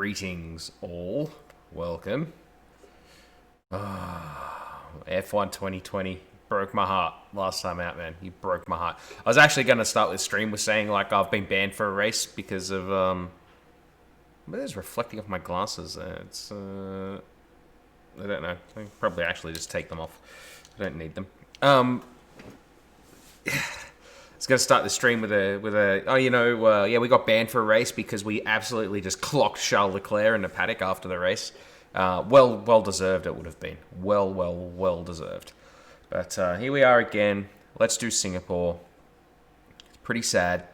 Greetings all. Welcome. F1 2020 broke my heart last time out, man. You broke my heart. I was actually going to start this stream with saying like I've been banned for a race because of what is reflecting off my glasses? It's I don't know. I can probably actually just take them off. I don't need them. I was going to start the stream with a yeah, we got banned for a race because we absolutely just clocked Charles Leclerc in the paddock after the race. Well deserved it would have been. Well deserved. But here we are again. Let's do Singapore. It's pretty sad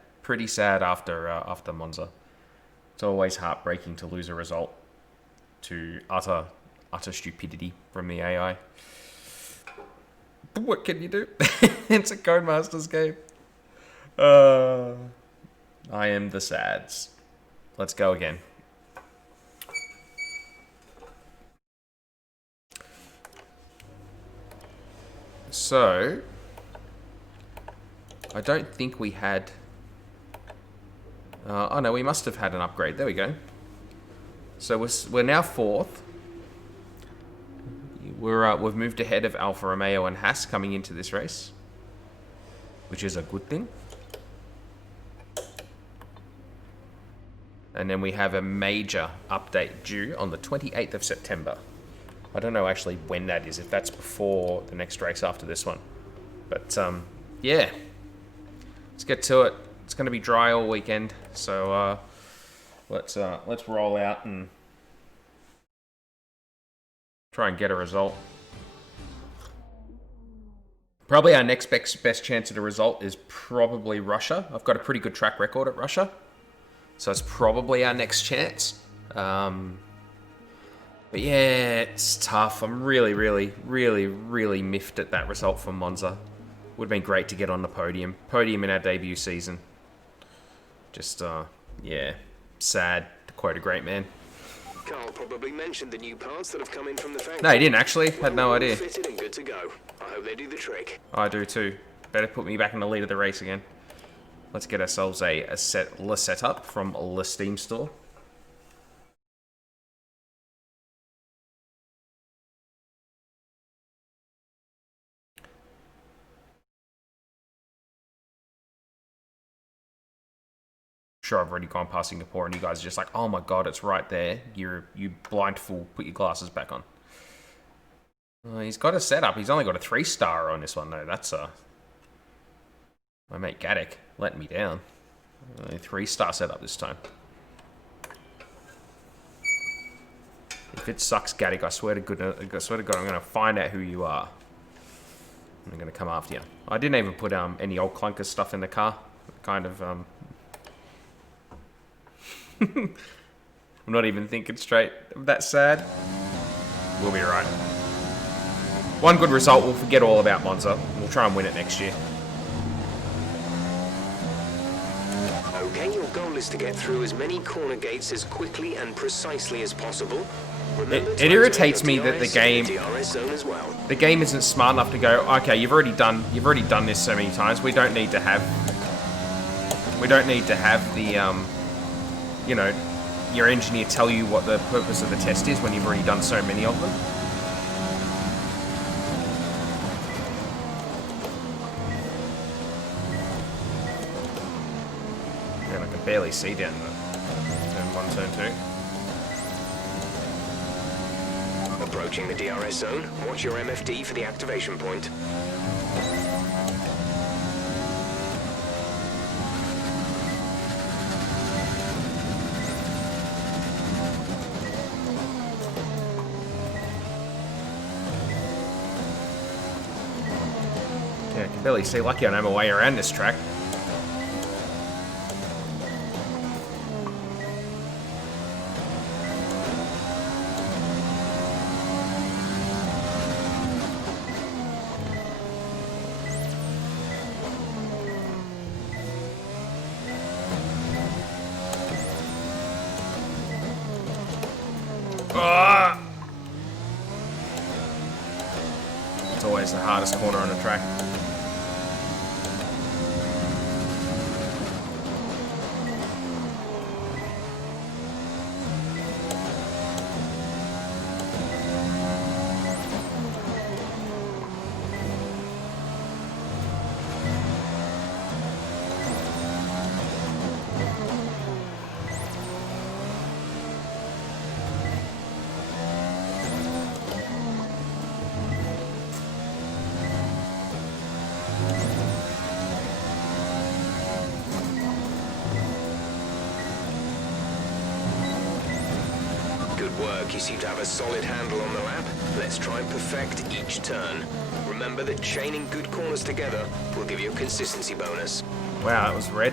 after Monza. It's always heartbreaking to lose a result to utter stupidity from the AI. But what can you do? It's a Codemasters game. I am the sads. Let's go again. So, I don't think we had... oh no, we must have had an upgrade. There we go. So we're now fourth. We've moved ahead of Alfa Romeo and Haas coming into this race, which is a good thing. And then we have a major update due on the 28th of September. I don't know actually when that is, if that's before the next race after this one. But, yeah. Let's get to it. It's going to be dry all weekend, so let's roll out and try and get a result. Probably our next best chance at a result is probably Russia. I've got a pretty good track record at Russia, so it's probably our next chance. But yeah, it's tough. I'm really miffed at that result from Monza. Would have been great to get on the podium. Podium in our debut season. Just, yeah, sad, to quote a great man. Carl probably mentioned the new parts that have come in from the factory. No, he didn't actually. Had no idea. Fitted and good to go. I hope they do the trick. I do too. Better put me back in the lead of the race again. Let's get ourselves a setup from the Steam store. Sure, I've already gone past Singapore and you guys are just like, oh my god, it's right there. You blind fool, put your glasses back on. He's got a setup. He's only got a 3-star on this one though. That's my mate Gaddick letting me down. Only 3-star setup this time. If it sucks, Gaddick, I swear to God, I'm going to find out who you are. I'm going to come after you. I didn't even put any old clunker stuff in the car. Kind of I'm not even thinking straight. That's sad. We'll be right. One good result, we'll forget all about Monza. We'll try and win it next year. Okay, your goal is to get through as many corner gates as quickly and precisely as possible. It irritates me that the game isn't smart enough to go, okay, you've already done this so many times. We don't need to have the you know, your engineer tell you what the purpose of the test is when you've already done so many of them. Man, I can barely see down the turn 1, turn 2. Approaching the DRS zone, watch your MFD for the activation point. Yeah, I can barely see. Lucky I know my way around this track. It's always the hardest corner on the track. work. You seem to have a solid handle on the lap. Let's try and perfect each turn. Remember that chaining good corners together will give you a consistency bonus. Wow, that was red.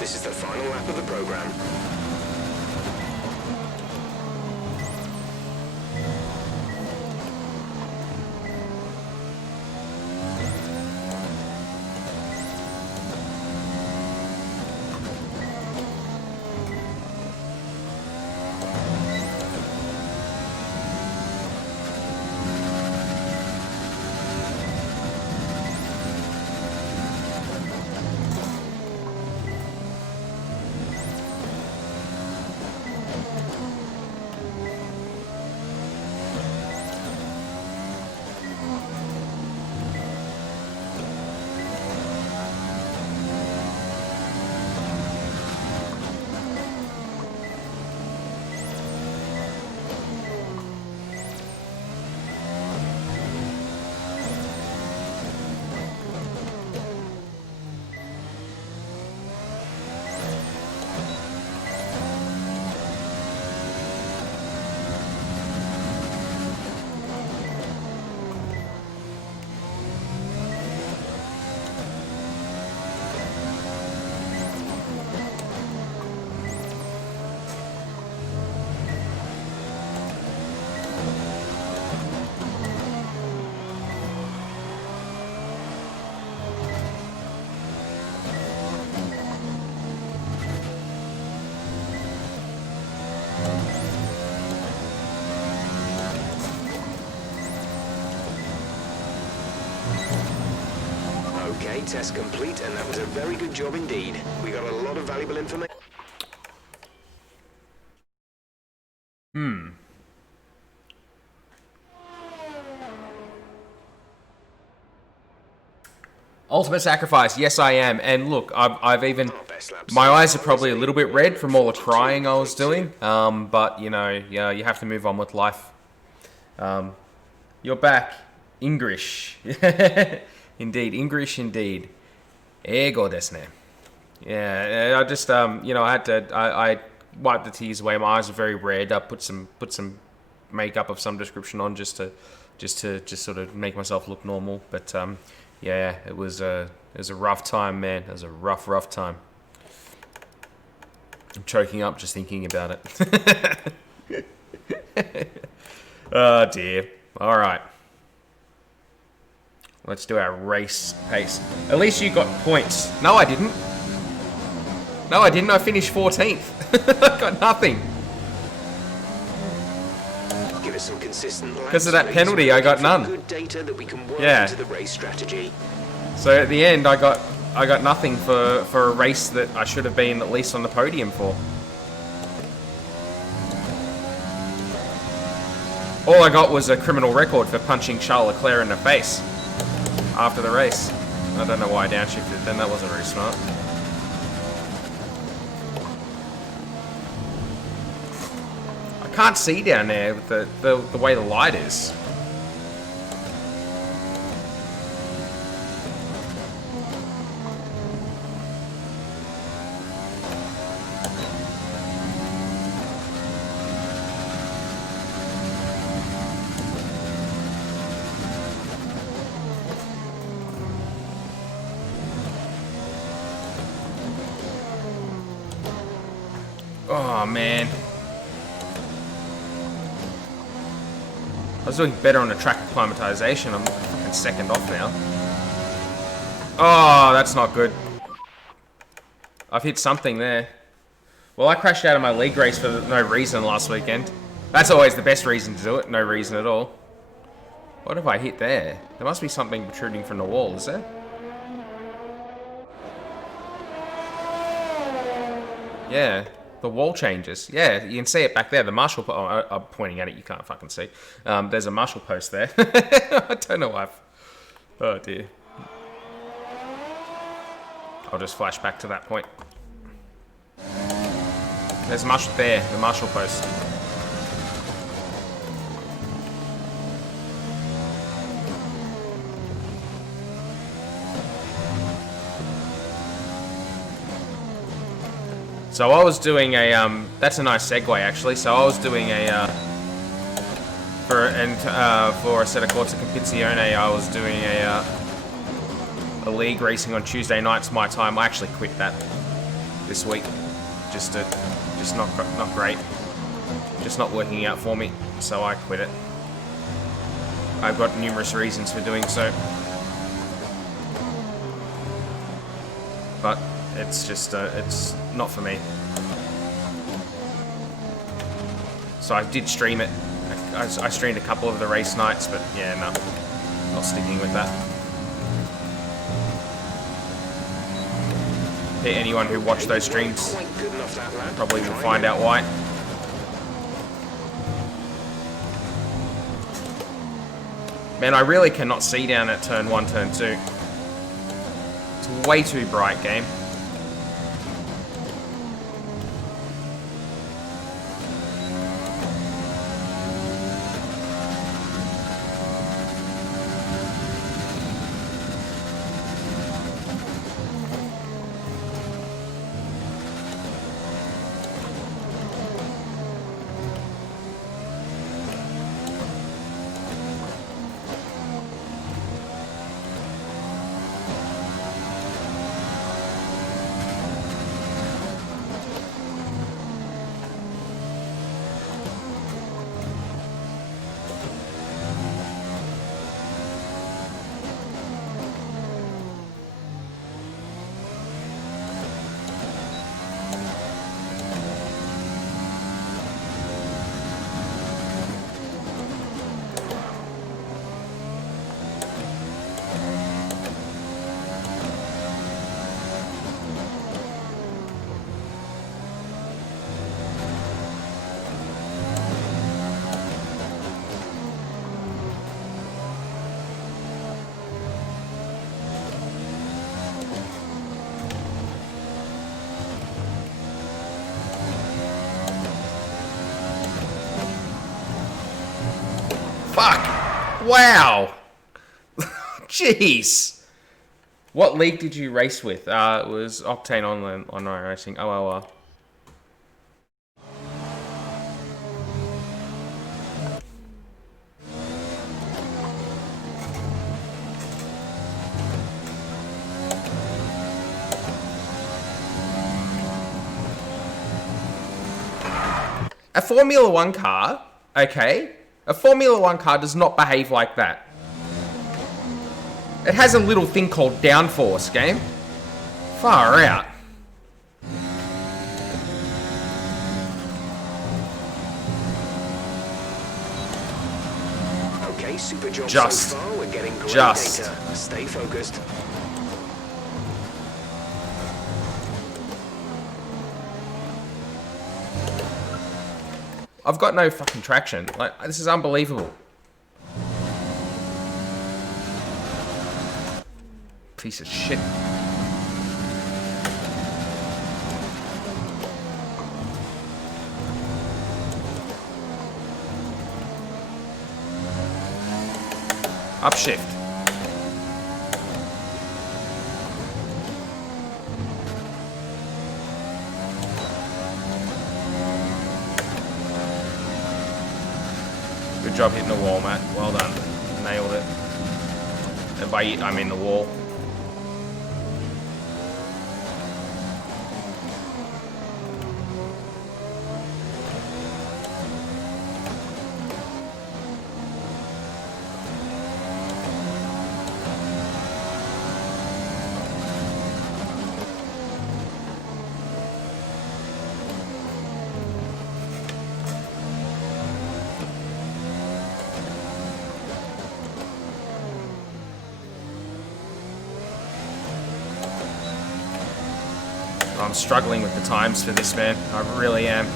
This is the final lap of the program. Okay, test complete, and that was a very good job indeed. We got a lot of valuable information. Ultimate sacrifice, yes I am. And look, I've even... My eyes are probably a little bit red from all the crying I was doing. But, you know, yeah, you have to move on with life. You're back. English. Indeed, English indeed. Ego desu ne. Yeah, I just, you know, I wiped the tears away. My eyes are very red. I put some makeup of some description on just to sort of make myself look normal. But, yeah, it was a rough time, man. It was a rough time. I'm choking up just thinking about it. Oh dear. All right. Let's do our race pace. At least you got points. No, I didn't. No, I didn't. I finished 14th. I got nothing. Give us some consistent because of that penalty, I got none. Good data that we can work Yeah. into the race strategy. So at the end, I got nothing for a race that I should have been at least on the podium for. All I got was a criminal record for punching Charles Leclerc in the face after the race. I don't know why I downshifted then. That wasn't very smart. can't see down there with the way the light is. Oh, man. I was doing better on the track acclimatization. I'm fucking second off now. Oh, that's not good. I've hit something there. Well, I crashed out of my league race for no reason last weekend. That's always the best reason to do it. No reason at all. What have I hit there? There must be something protruding from the wall, is there? Yeah. The wall changes. Yeah, you can see it back there. The marshal... Oh, I'm pointing at it. You can't fucking see. There's a marshal post there. I don't know why. Oh, dear. I'll just flash back to that point. There's a marshal there. The marshal post. So I was doing a, that's a nice segue actually. So I was doing a, for a set of Corsa Competizione, I was doing a league racing on Tuesday nights my time. I actually quit that this week. Just not great. Just not working out for me. So I quit it. I've got numerous reasons for doing so. But it's just, it's not for me. So I did stream it. I streamed a couple of the race nights, but yeah, no. Not sticking with that. Yeah, anyone who watched those streams probably will find out why. Man, I really cannot see down at turn 1, turn 2. It's way too bright, game. Fuck! Wow! Jeez! What league did you race with? It was Octane Online Racing, OLR. A Formula 1 car, okay? A Formula 1 car does not behave like that. It has a little thing called downforce, game. Far out. Okay, super job so far. We're getting great data. Stay focused. I've got no fucking traction. Like, this is unbelievable. Piece of shit. Upshift. Good job hitting the wall, Matt. Well done. Nailed it. And by it, I mean the wall. I'm struggling with the times for this, man. I really am.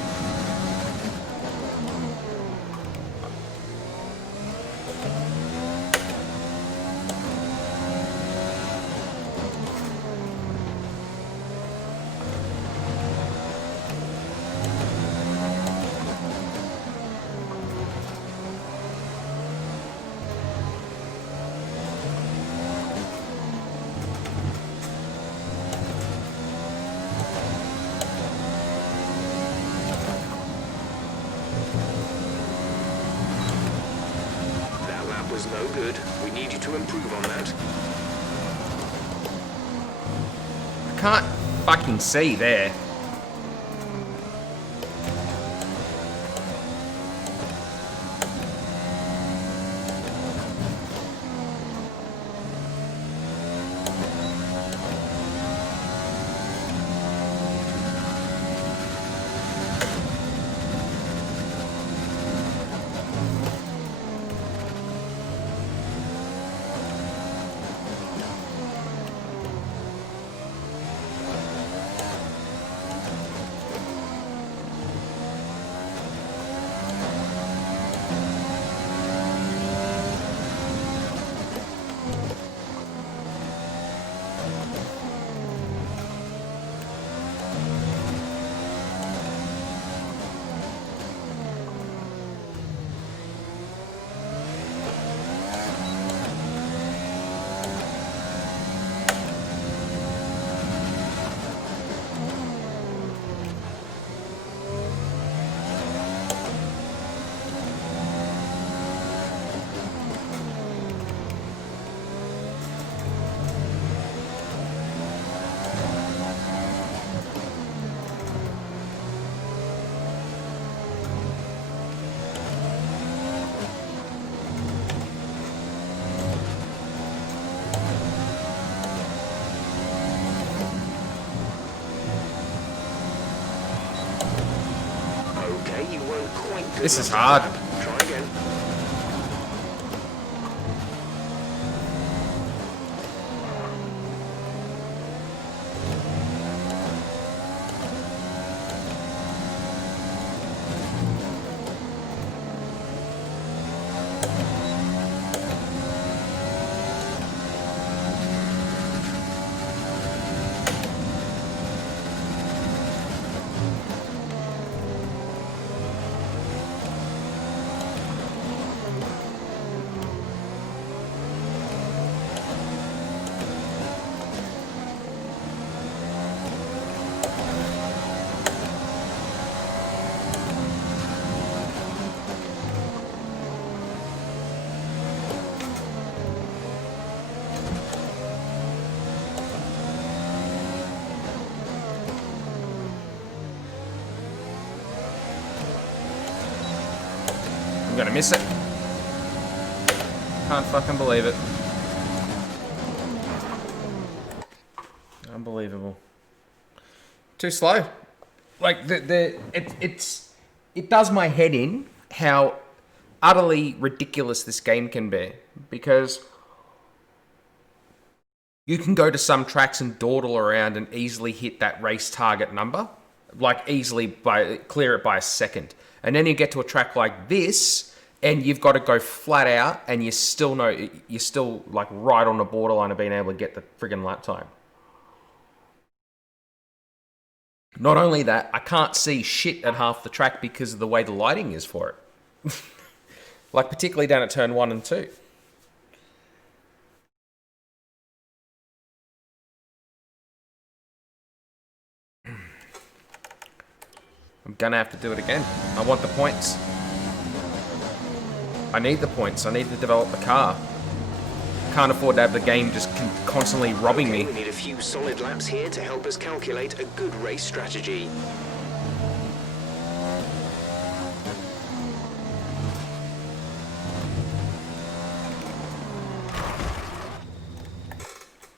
Was no good. We need you to improve on that. I can't fucking see there. This is hard. Try again. I'm gonna miss it. Can't fucking believe it. Unbelievable. Too slow. Like it does my head in how utterly ridiculous this game can be, because you can go to some tracks and dawdle around and easily hit that race target number, like easily clear it by a second. And then you get to a track like this, and you've got to go flat out, and you're still like right on the borderline of being able to get the friggin' lap time. Not only that, I can't see shit at half the track because of the way the lighting is for it. Like particularly down at turn 1 and 2. I'm gonna have to do it again. I want the points. I need the points. I need to develop the car. Can't afford to have the game just constantly robbing me. We need a few solid laps here to help us calculate a good race strategy.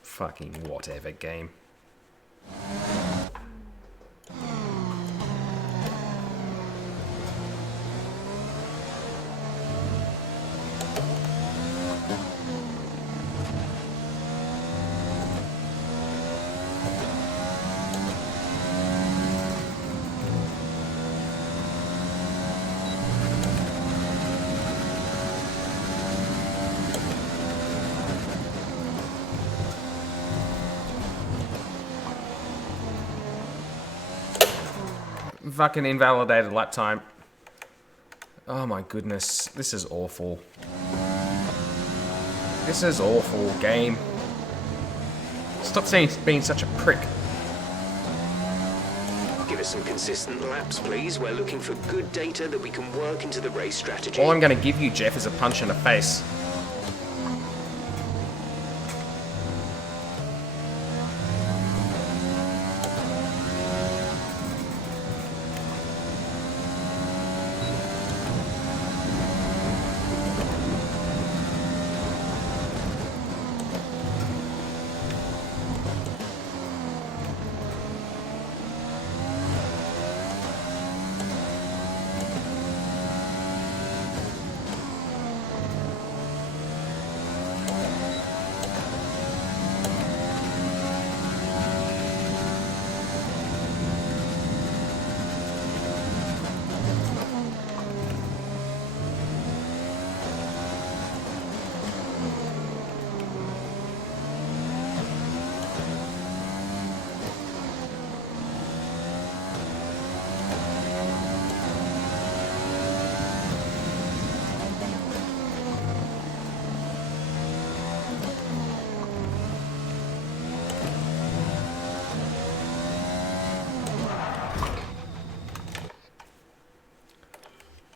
Fucking whatever game. Fucking invalidated lap time. Oh my goodness. This is awful. This is awful, game. Stop being such a prick. Give us some consistent laps, please. We're looking for good data that we can work into the race strategy. All I'm going to give you, Jeff, is a punch in the face.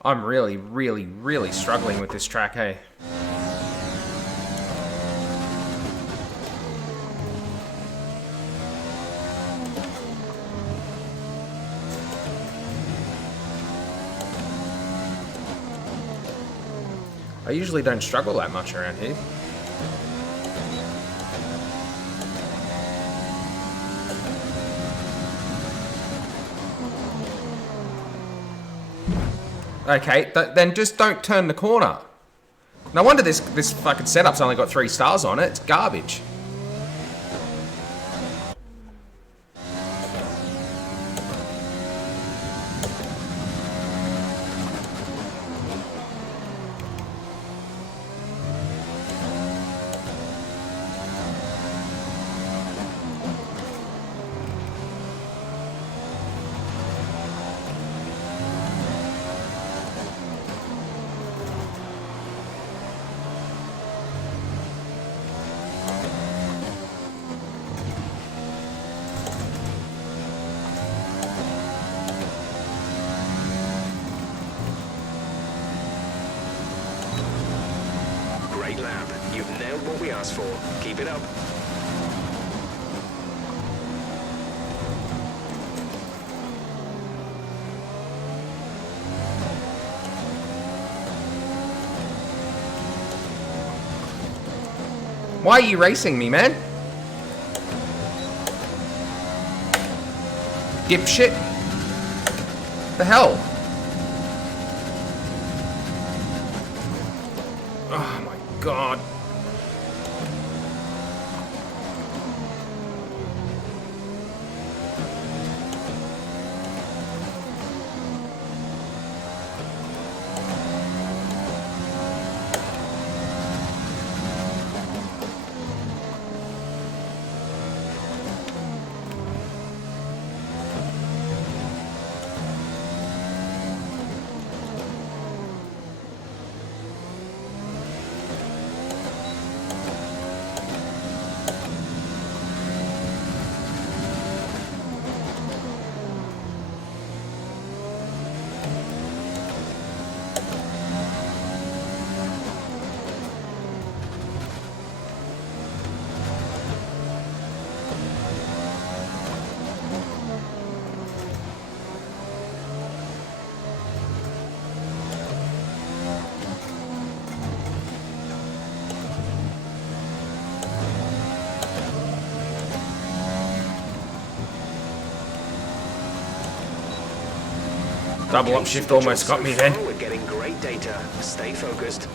I'm really, really, really struggling with this track, hey? I usually don't struggle that much around here. Okay, then just don't turn the corner. No wonder this fucking setup's only got 3 stars on it. It's garbage. Great lap. You've nailed what we asked for. Keep it up. Why are you racing me, man? Dipshit. The hell? Oh my god. Double upshift almost got me then. We're getting great data. Stay focused.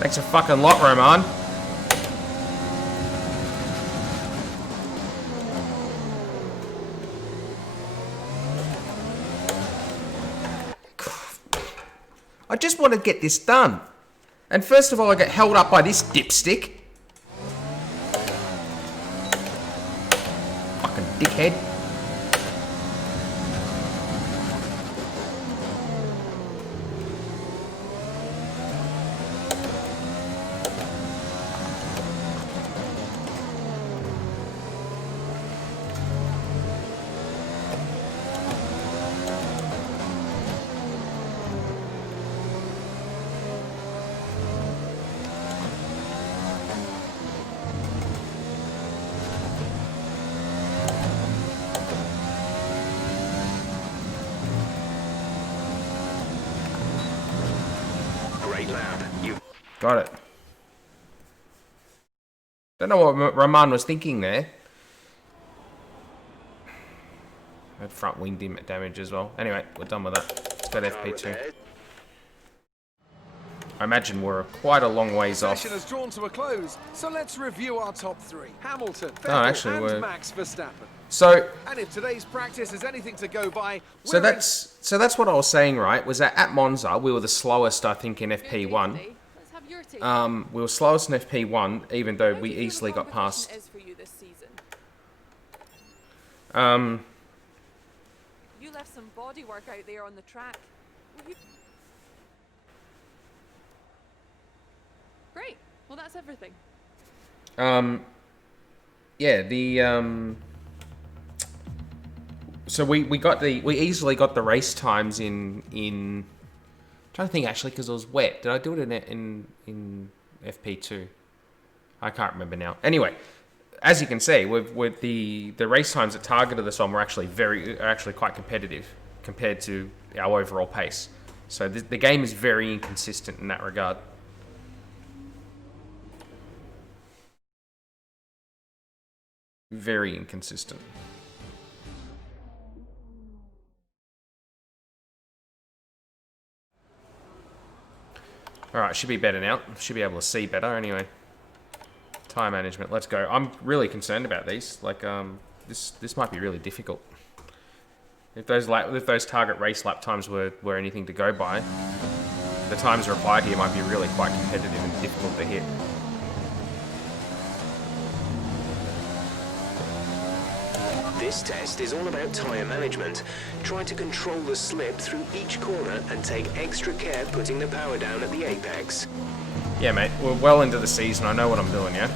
Thanks a fucking lot, Roman. I just want to get this done. And first of all, I get held up by this dipstick. Fucking dickhead. Got it. Don't know what Roman was thinking there. Had front wing damage as well. Anyway, we're done with that. Let's go to FP2. I imagine we're quite a long ways off. Session has drawn to a close, so let's review our top three. Hamilton, Oh, Vettel, actually, and Max Verstappen. So, And if today's practice is anything to go by, so that's what I was saying, right? Was that at Monza we were the slowest, I think, in FP1. We were slowest in FP1, even though we easily got past. You left some body work out there on the track. Great. Well, that's everything. Yeah, so we easily got the race times in I'm trying to think actually because it was wet. Did I do it in FP2? I can't remember now. Anyway, as you can see, with the race times that targeted us on were actually quite competitive compared to our overall pace. So the game is very inconsistent in that regard. Very inconsistent. Alright, should be better now. Should be able to see better anyway. Time management, let's go. I'm really concerned about these. Like, this might be really difficult. If those target race lap times were anything to go by, the times required here might be really quite competitive and difficult to hit. This test is all about tyre management. Try to control the slip through each corner and take extra care putting the power down at the apex. Yeah, mate, we're well into the season. I know what I'm doing, yeah?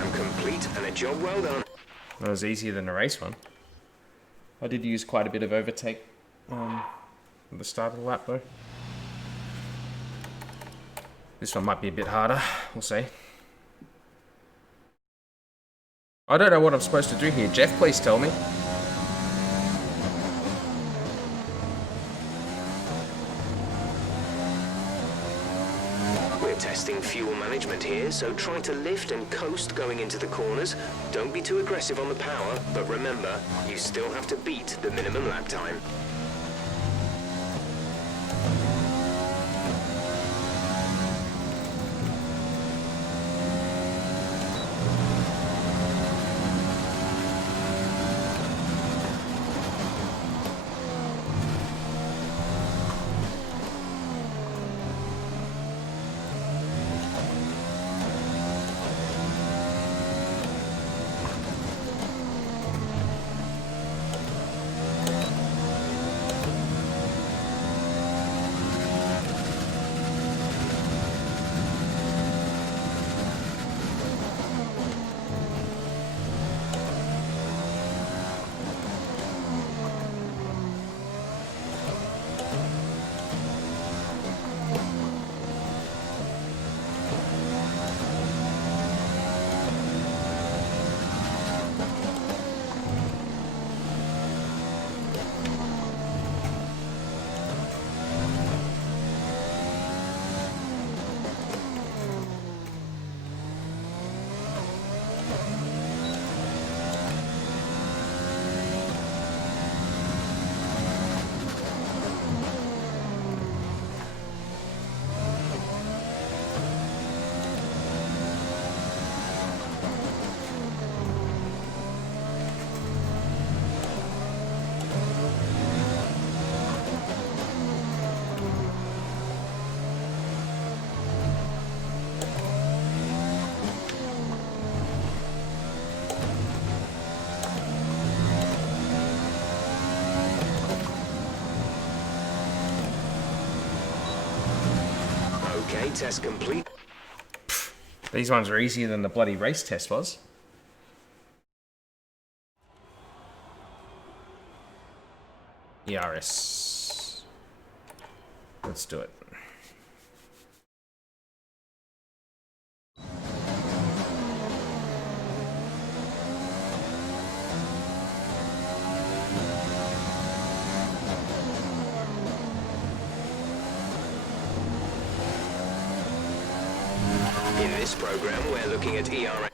program complete and a job well done. That was easier than the race one. I did use quite a bit of overtake at the start of the lap though. This one might be a bit harder, we'll see. I don't know what I'm supposed to do here. Jeff, please tell me. We're testing fuel management here, so try to lift and coast going into the corners. Don't be too aggressive on the power, but remember, you still have to beat the minimum lap time. Okay, test complete. These ones are easier than the bloody race test was. ERS. Let's do it. In this program, we're looking at ERA.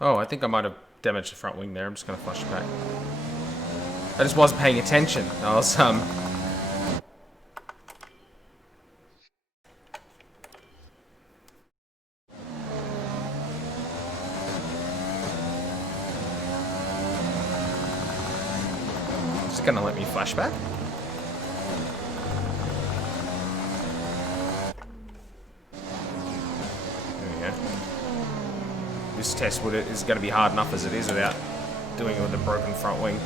Oh, I think I might have damaged the front wing there. I'm just going to flush it back. I just wasn't paying attention. I was, Just going to let me flash back. This test is going to be hard enough as it is without doing it with a broken front wing.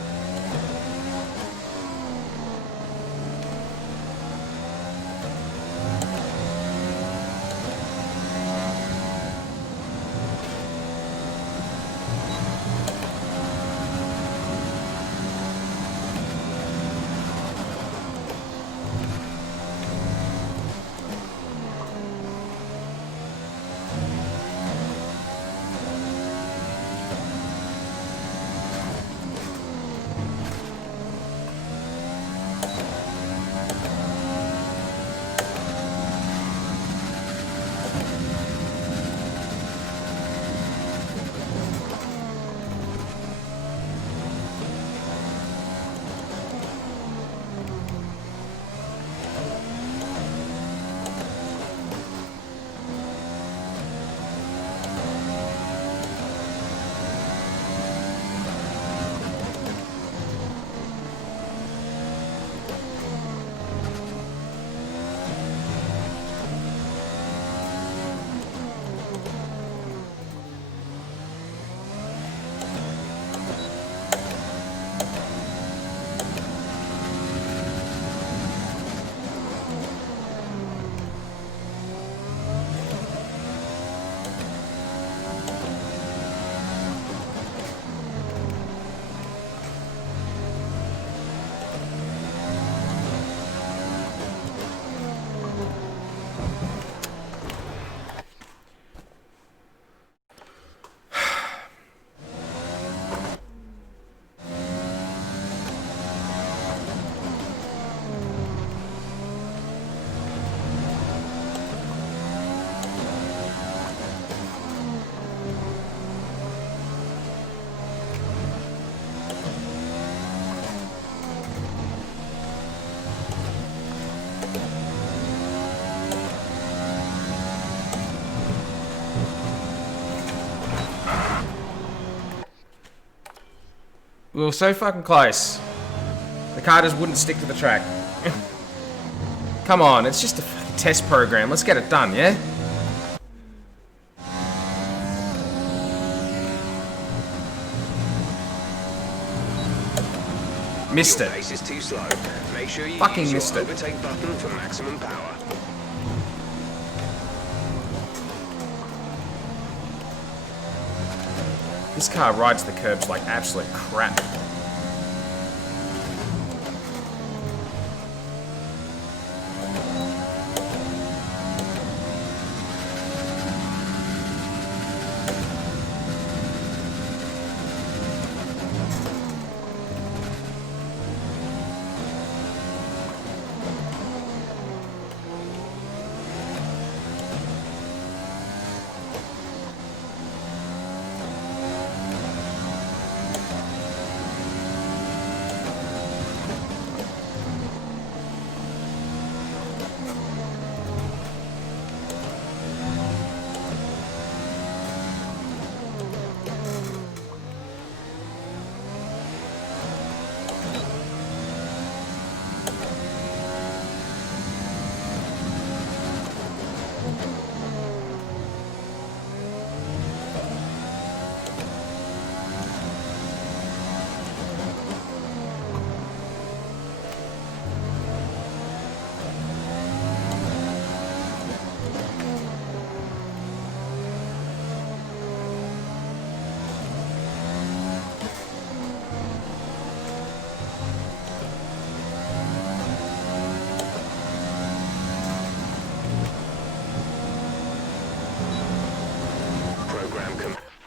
We were so fucking close. The car just wouldn't stick to the track. Come on, it's just a fucking test program. Let's get it done, yeah? Missed Your it. pace is too slow. Make sure you Fucking use missed your it. overtake button for maximum power. This car rides the curbs like absolute crap.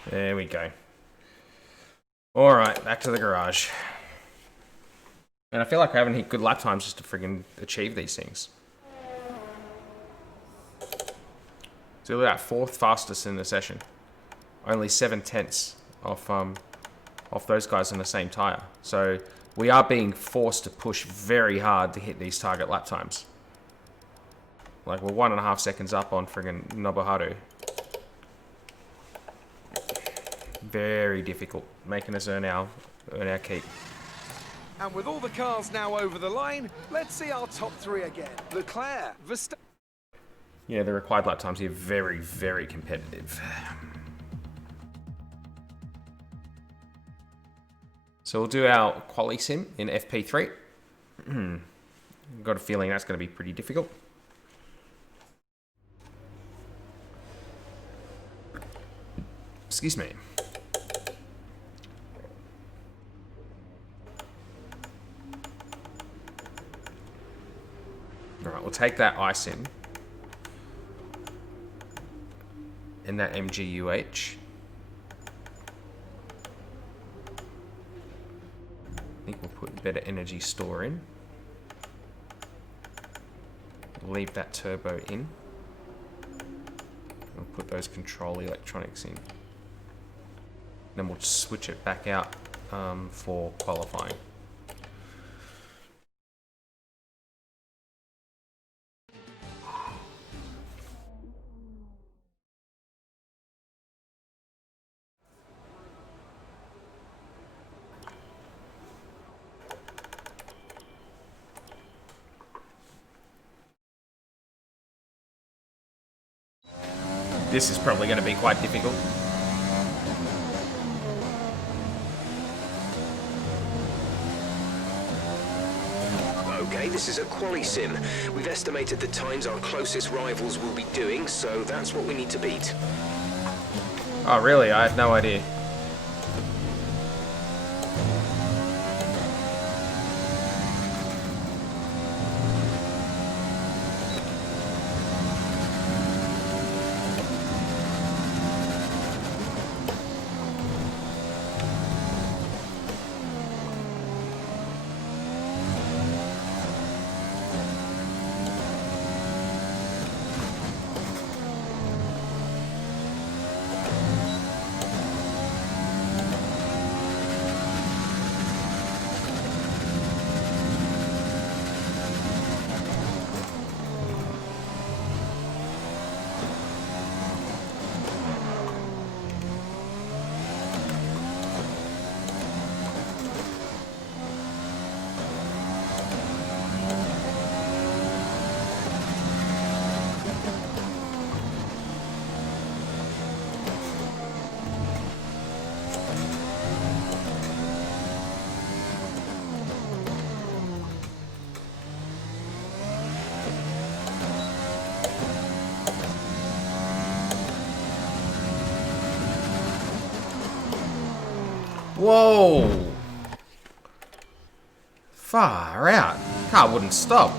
There we go. Alright, back to the garage. And I feel like I haven't hit good lap times just to friggin' achieve these things. So we're at 4th fastest in the session. Only 7/10 off those guys on the same tyre. So we are being forced to push very hard to hit these target lap times. Like we're 1.5 seconds up on friggin' Nobuharu. Very difficult, making us earn our keep. And with all the cars now over the line, let's see our top 3 again. Leclerc, Verstappen. Yeah, the required lap times here very, very competitive. So we'll do our quali sim in FP3. Got a feeling that's going to be pretty difficult. Excuse me. Alright, we'll take that ice in that MGUH. I think we'll put better energy store in. Leave that turbo in. We'll put those control electronics in. Then we'll switch it back out for qualifying. This is probably going to be quite difficult. Okay, this is a quali sim. We've estimated the times our closest rivals will be doing, so that's what we need to beat. Oh, really? I had no idea. Whoa! Far out. Car wouldn't stop.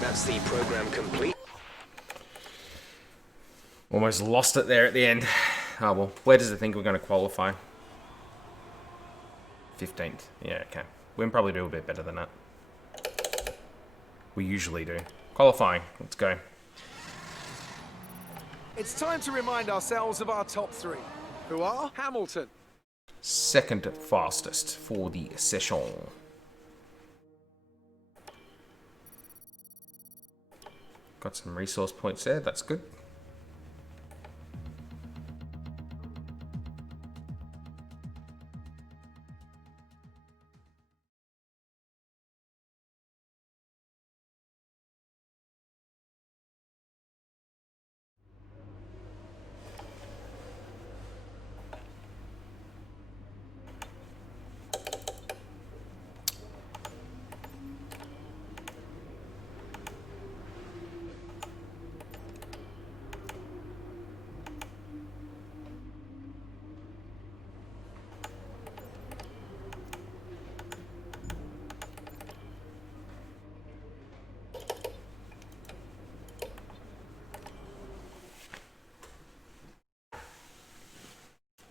That's the program complete. Almost lost it there at the end. Oh well, where does it think we're going to qualify? 15th. Yeah, okay. We can probably do a bit better than that. We usually do. Qualifying. Let's go. It's time to remind ourselves of our top three, who are Hamilton. Second fastest for the session. Got some resource points there, that's good.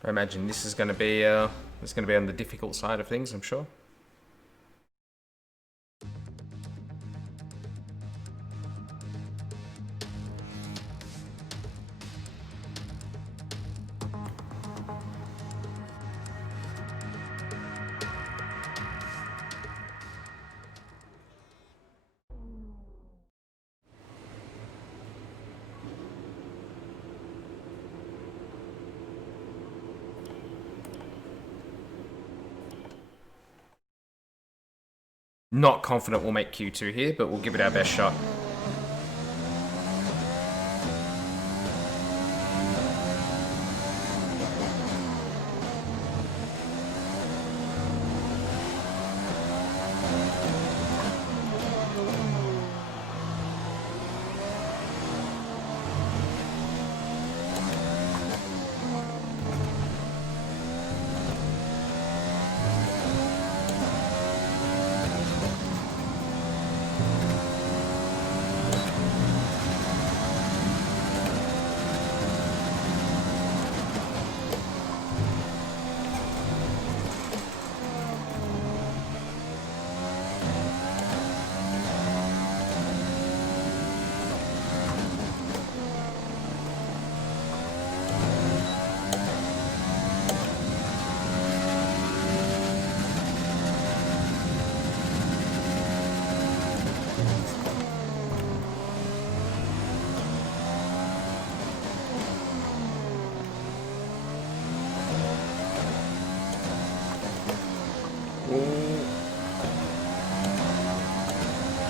I imagine this is going to be on the difficult side of things, I'm sure. Not confident we'll make Q2 here, but we'll give it our best shot.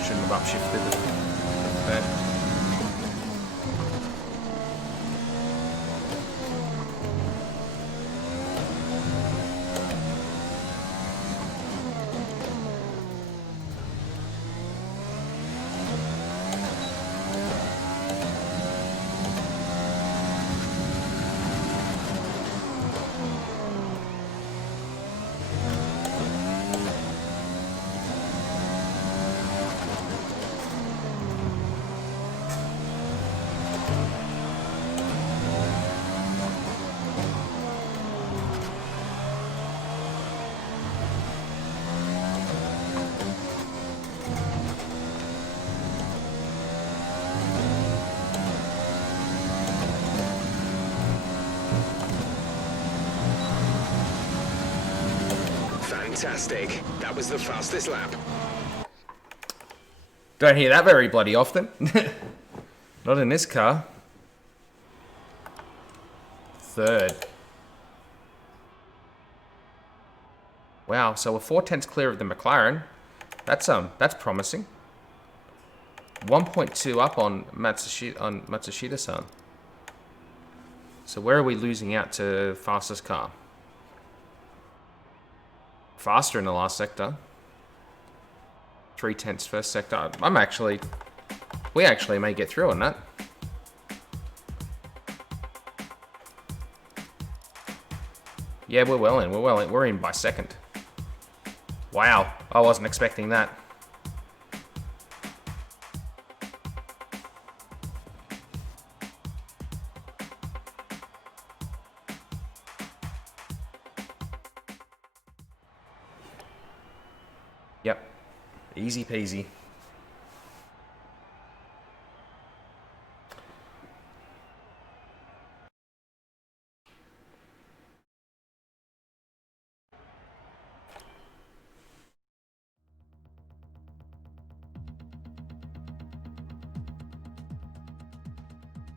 Shouldn't have upshifted there. Fantastic. That was the fastest lap. Don't hear that very bloody often. Not in this car. Third. Wow, so we're 4/10 clear of the McLaren. That's promising. 1.2 up on Matsushita-san. So where are we losing out to fastest car? Faster in the last sector. 3/10 first sector. We actually may get through on that. Yeah, we're well in. We're in by second. Wow, I wasn't expecting that. Yep, easy peasy.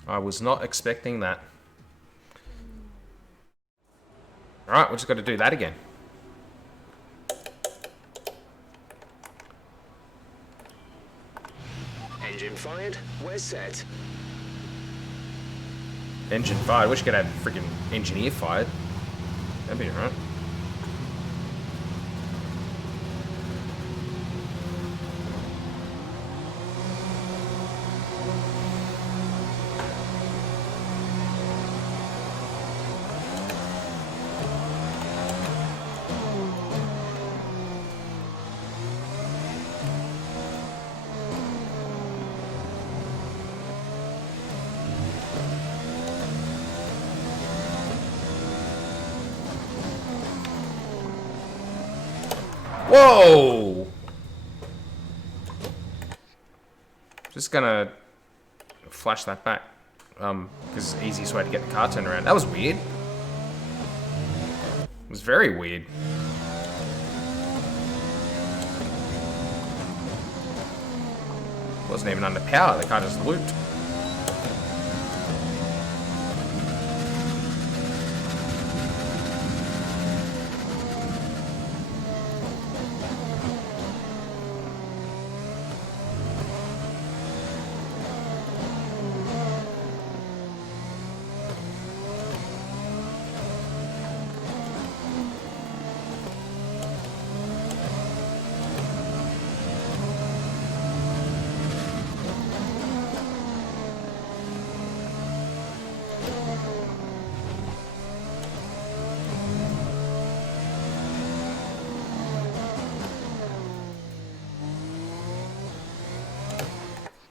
I was not expecting that. Alright, we just got to do that again. Engine fired. We're set. Engine fired. Wish we could have freaking engineer fired. That'd be alright. Whoa! Just gonna flash that back. Because it's the easiest way to get the car turned around. That was weird. It was very weird. Wasn't even under power, the car just looped.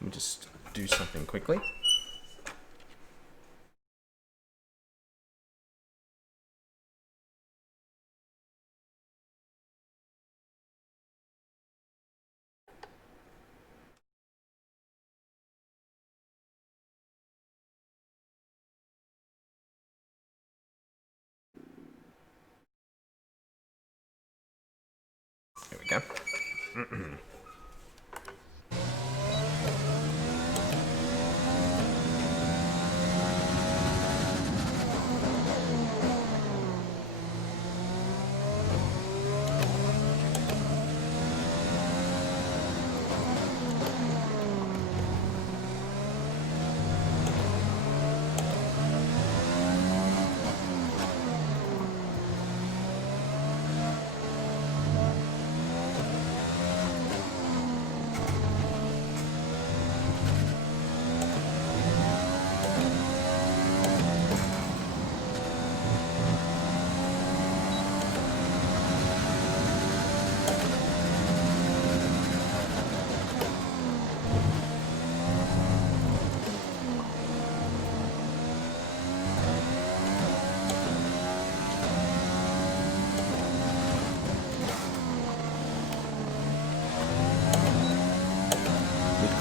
Let me just do something quickly. There we go.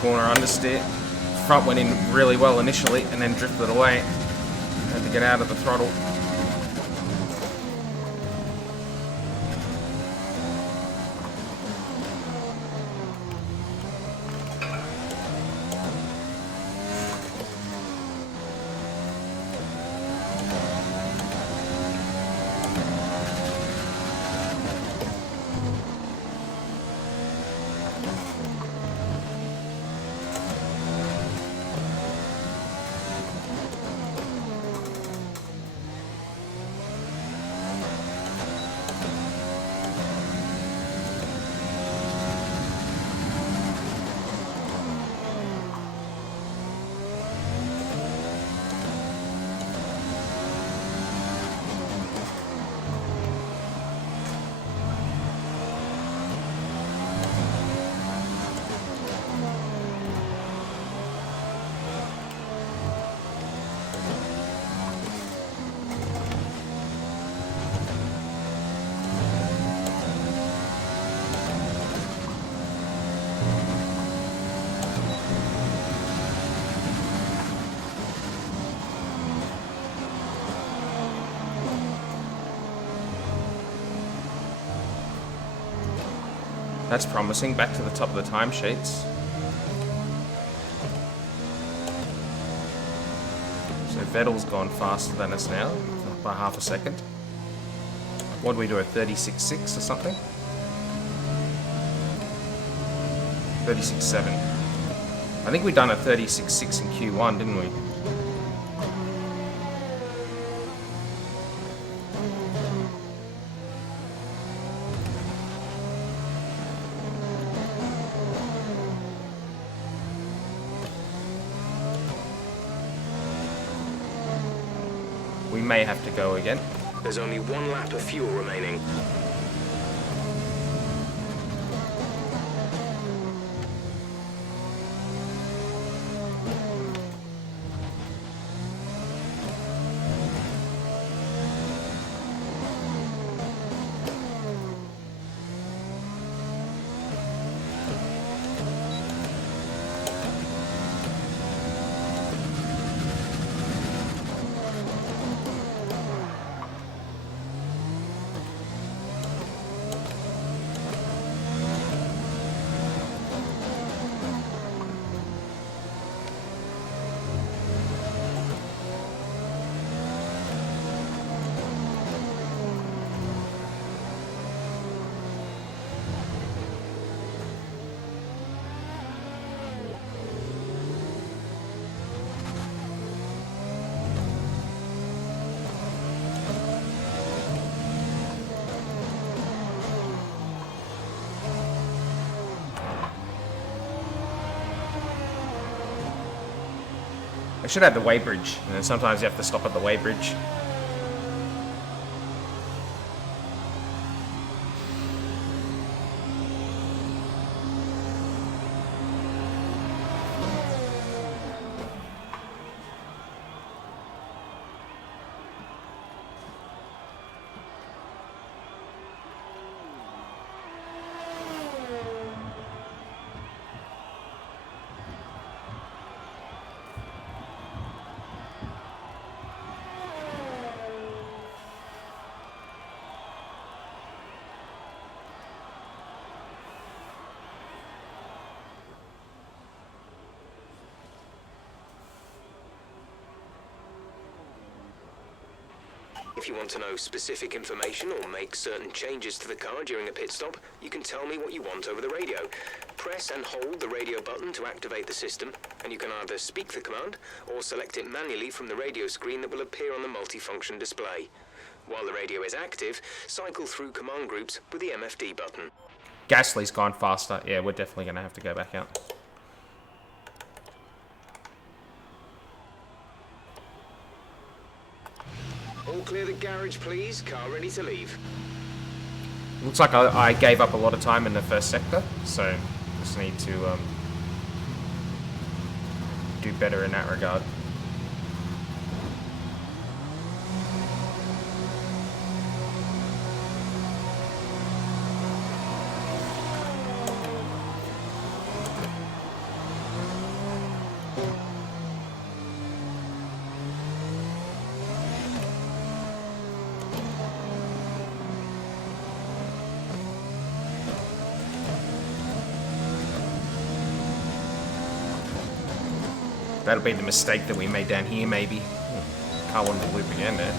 Corner understeer. Front went in really well initially and then drifted away. Had to get out of the throttle. That's promising. Back to the top of the timesheets. So Vettel's gone faster than us now, by half a second. What did we do, a 36.6 or something? 36.7. I think we done a 36.6 in Q1, didn't we? We may have to go again. There's only 1 lap of fuel remaining. I should have the weighbridge, and then sometimes you have to stop at the weighbridge. If you want to know specific information or make certain changes to the car during a pit stop, you can tell me what you want over the radio. Press and hold the radio button to activate the system, and you can either speak the command or select it manually from the radio screen that will appear on the multifunction display. While the radio is active, cycle through command groups with the MFD button. Gasly's gone faster. Yeah, we're definitely going to have to go back out. All clear the garage, please. Car ready to leave. Looks like I gave up a lot of time in the first sector, so just need to do better in that regard. That'll be the mistake that we made down here, maybe. Car wanted to loop again there.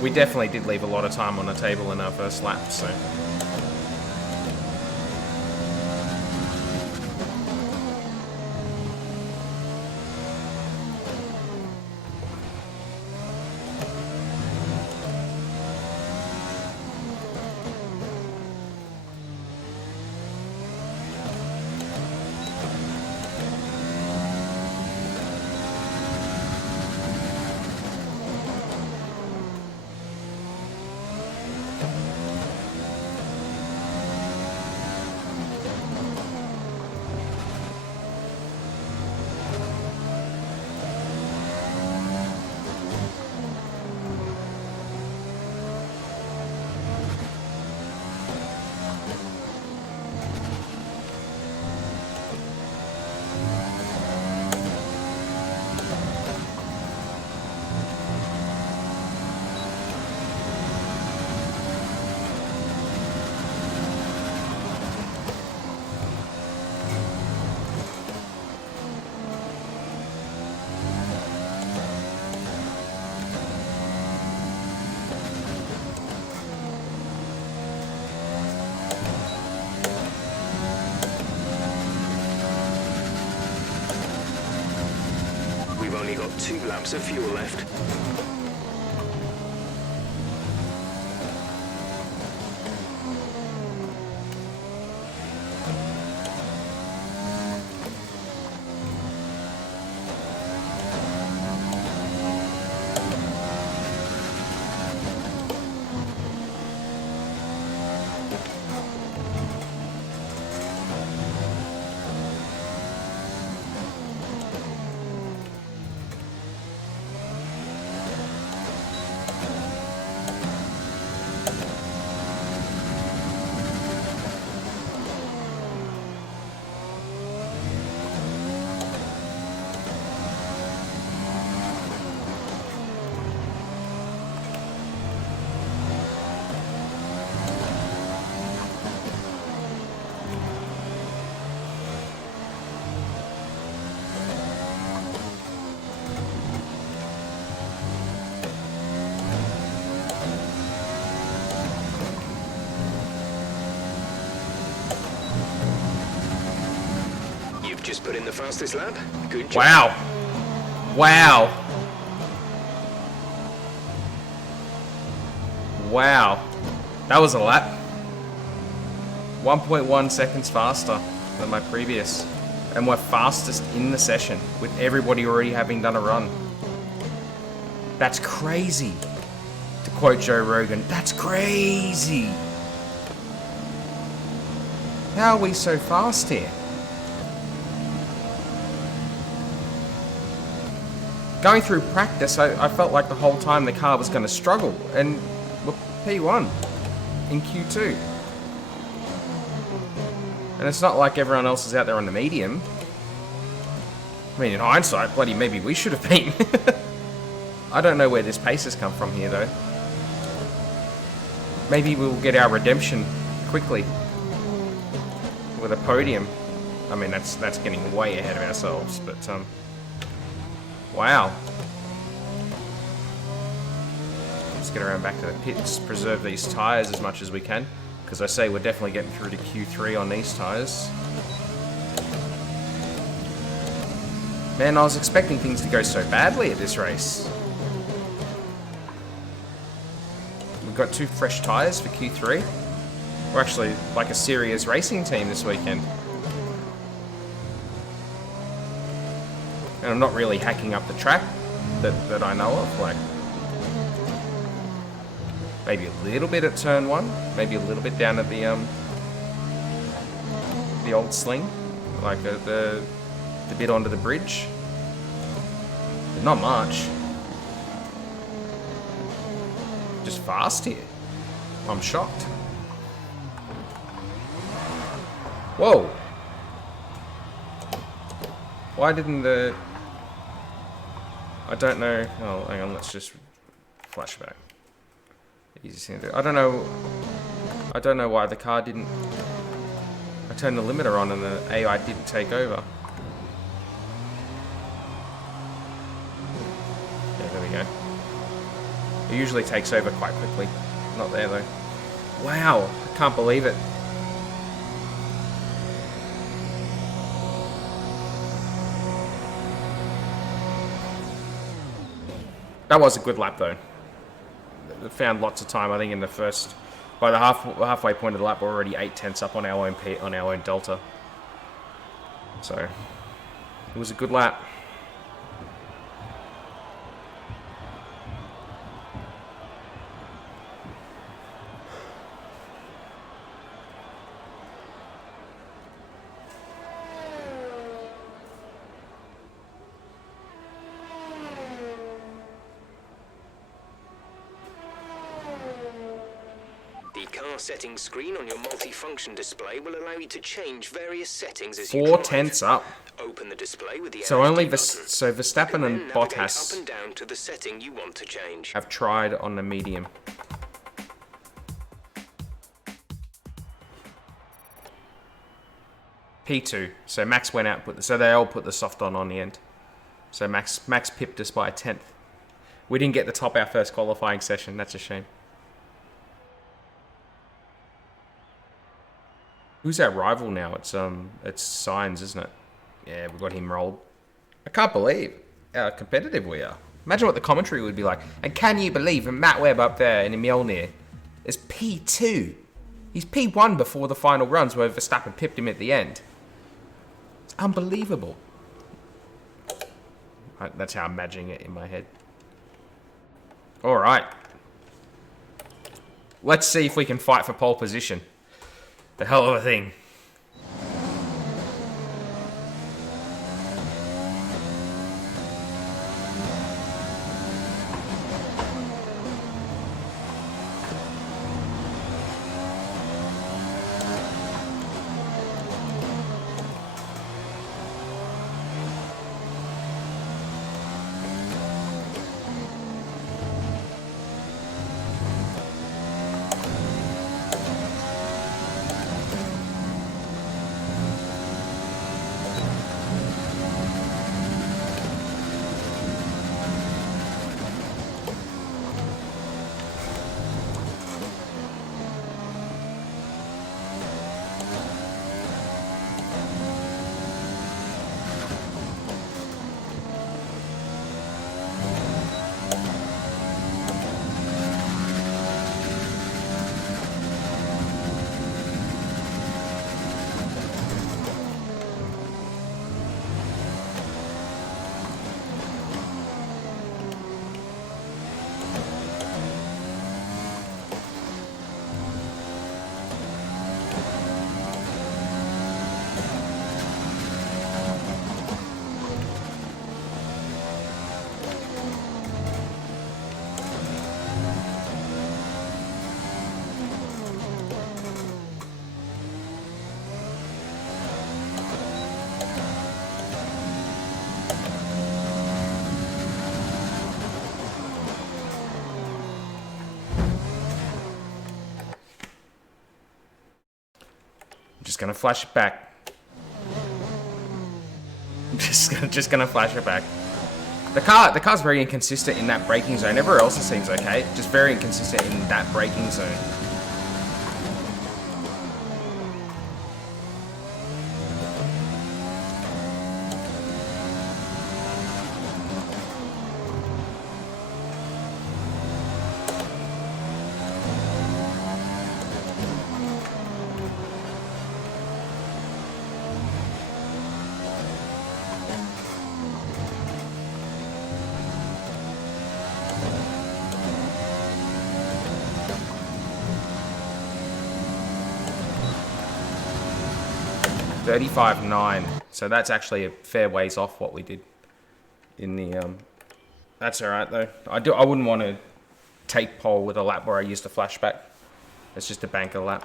We definitely did leave a lot of time on the table in our first lap, so. only got 2 laps of fuel left. Just put in the fastest lap. Good job. Wow. Wow. Wow. That was a lap. 1.1 seconds faster than my previous. And we're fastest in the session with everybody already having done a run. That's crazy. To quote Joe Rogan, that's crazy. How are we so fast here? Going through practice, I felt like the whole time the car was going to struggle, and we're P1 in Q2. And it's not like everyone else is out there on the medium. I mean, in hindsight, bloody maybe we should have been. I don't know where this pace has come from here, though. Maybe we'll get our redemption quickly with a podium. I mean, that's getting way ahead of ourselves, but wow. Let's get around back to the pits, preserve these tyres as much as we can, because I say we're definitely getting through to Q3 on these tyres. Man, I was expecting things to go so badly at this race. We've got 2 fresh tyres for Q3. We're actually like a serious racing team this weekend. And I'm not really hacking up the track that I know of, like maybe a little bit at turn 1, maybe a little bit down at the old sling, like the bit onto the bridge, but not much. Just fast here. I'm shocked. Whoa. Why didn't the... I don't know... Oh, hang on, let's just flashback. Easiest thing to do. I don't know why the car didn't... I turned the limiter on and the AI didn't take over. Yeah, there we go. It usually takes over quite quickly. Not there, though. Wow, I can't believe it. That was a good lap, though. It found lots of time, I think, in the first... By the halfway point of the lap, we're already 8/10 up on our own delta. So, it was a good lap. Settings screen on your multi-function display will allow you to change various settings as you 4/10 up. Open the display with the so only button. Verstappen and Bottas up and down to the setting you want to change. have tried on the medium. P2. So Max went out, so they all put the soft on the end. So Max pipped us by a 10th. We didn't get the top our first qualifying session. That's a shame. Who's our rival now? It's Sainz, isn't it? Yeah, we've got him rolled. I can't believe competitive we are. Imagine what the commentary would be like. And can you believe Matt Webb up there in Mjolnir is P2? He's P1 before the final runs where Verstappen pipped him at the end. It's unbelievable. That's how I'm imagining it in my head. All right. Let's see if we can fight for pole position. The hell of a thing. Just gonna flash it back. Just gonna flash it back. The car's very inconsistent in that braking zone. Everywhere else it seems okay. Just very inconsistent in that braking zone. $35.9. So that's actually a fair ways off what we did in the. That's all right though. I wouldn't want to take pole with a lap where I used a flashback. It's just a banker lap.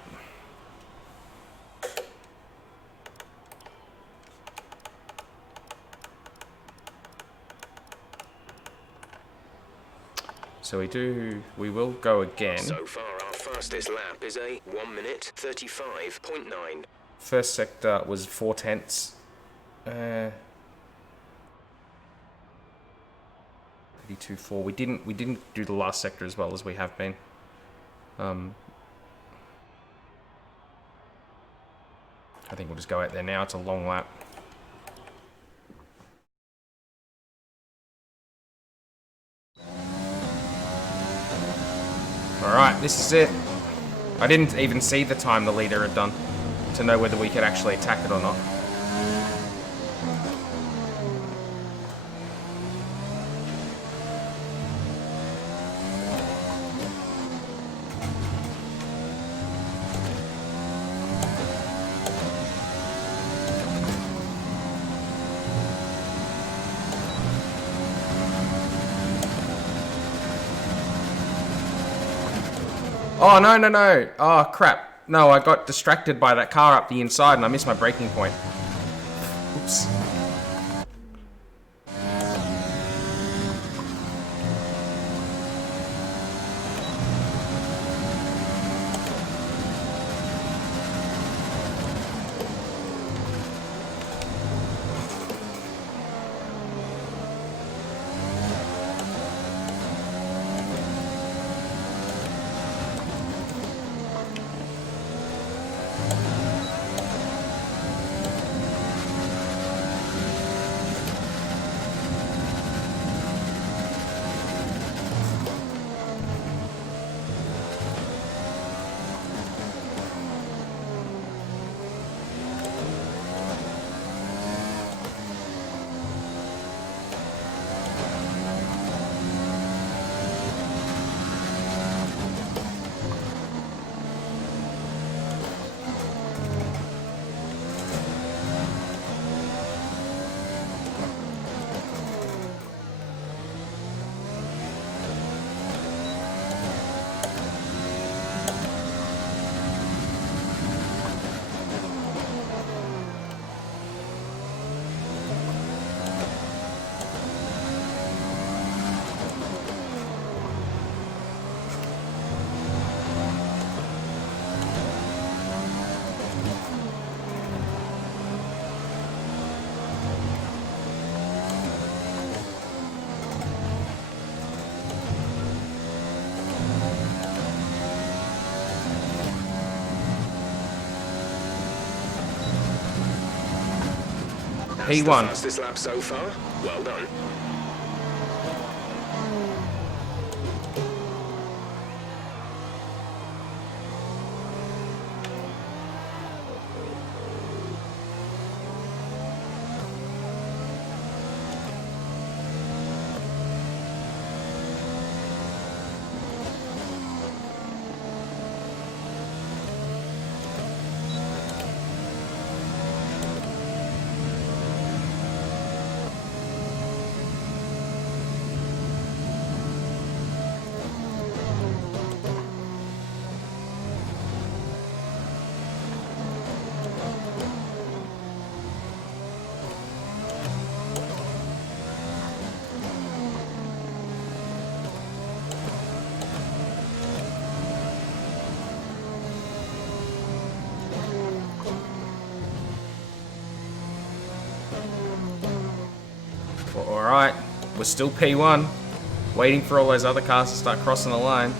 So we will go again. So far, our fastest lap is a 1 minute 35.9. First sector was 4 tenths. 32.4. We didn't do the last sector as well as we have been. I think we'll just go out there now. It's a long lap. Alright, this is it. I didn't even see the time the leader had done to know whether we could actually attack it or not. Oh, no. Oh, crap. No, I got distracted by that car up the inside and I missed my braking point. Oops. That's the P1. fastest lap so far. Well done. Alright, we're still P1. Waiting for all those other cars to start crossing the line.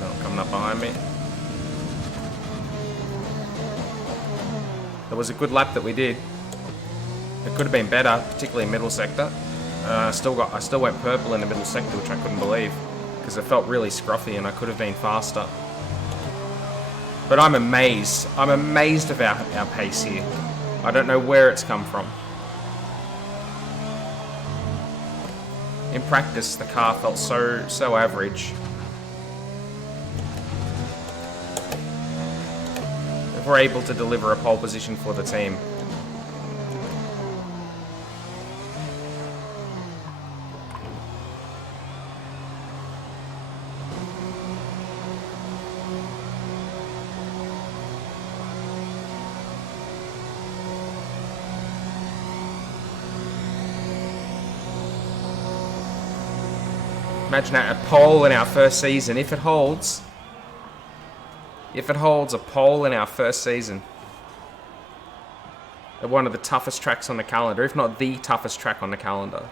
No, coming up behind me. That was a good lap that we did. It could have been better, particularly in middle sector. I still went purple in the middle sector, which I couldn't believe, because it felt really scruffy and I could have been faster. But I'm amazed. I'm amazed about our pace here. I don't know where it's come from. In practice, the car felt so average. If we're able to deliver a pole position for the team. Imagine that, a pole in our first season, if it holds. If it holds, a pole in our first season. At one of the toughest tracks on the calendar, if not the toughest track on the calendar.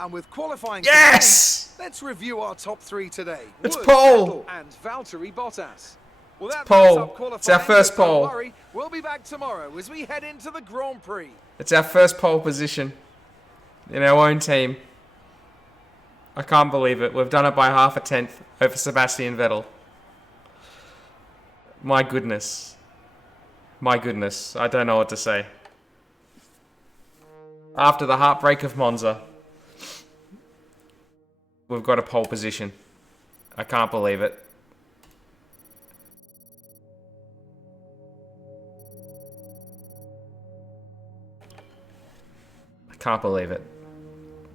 And with qualifying, Yes! let's review our top three today. It's Wood, pole. Vettel and Valtteri Bottas. Well, that pole. wraps up qualifying. It's our first so don't pole. worry, we'll be back tomorrow as we head into the Grand Prix. It's our first pole position in our own team. I can't believe it. We've done it by half a tenth over Sebastian Vettel. My goodness. My goodness. I don't know what to say. After the heartbreak of Monza, we've got a pole position. I can't believe it. I can't believe it.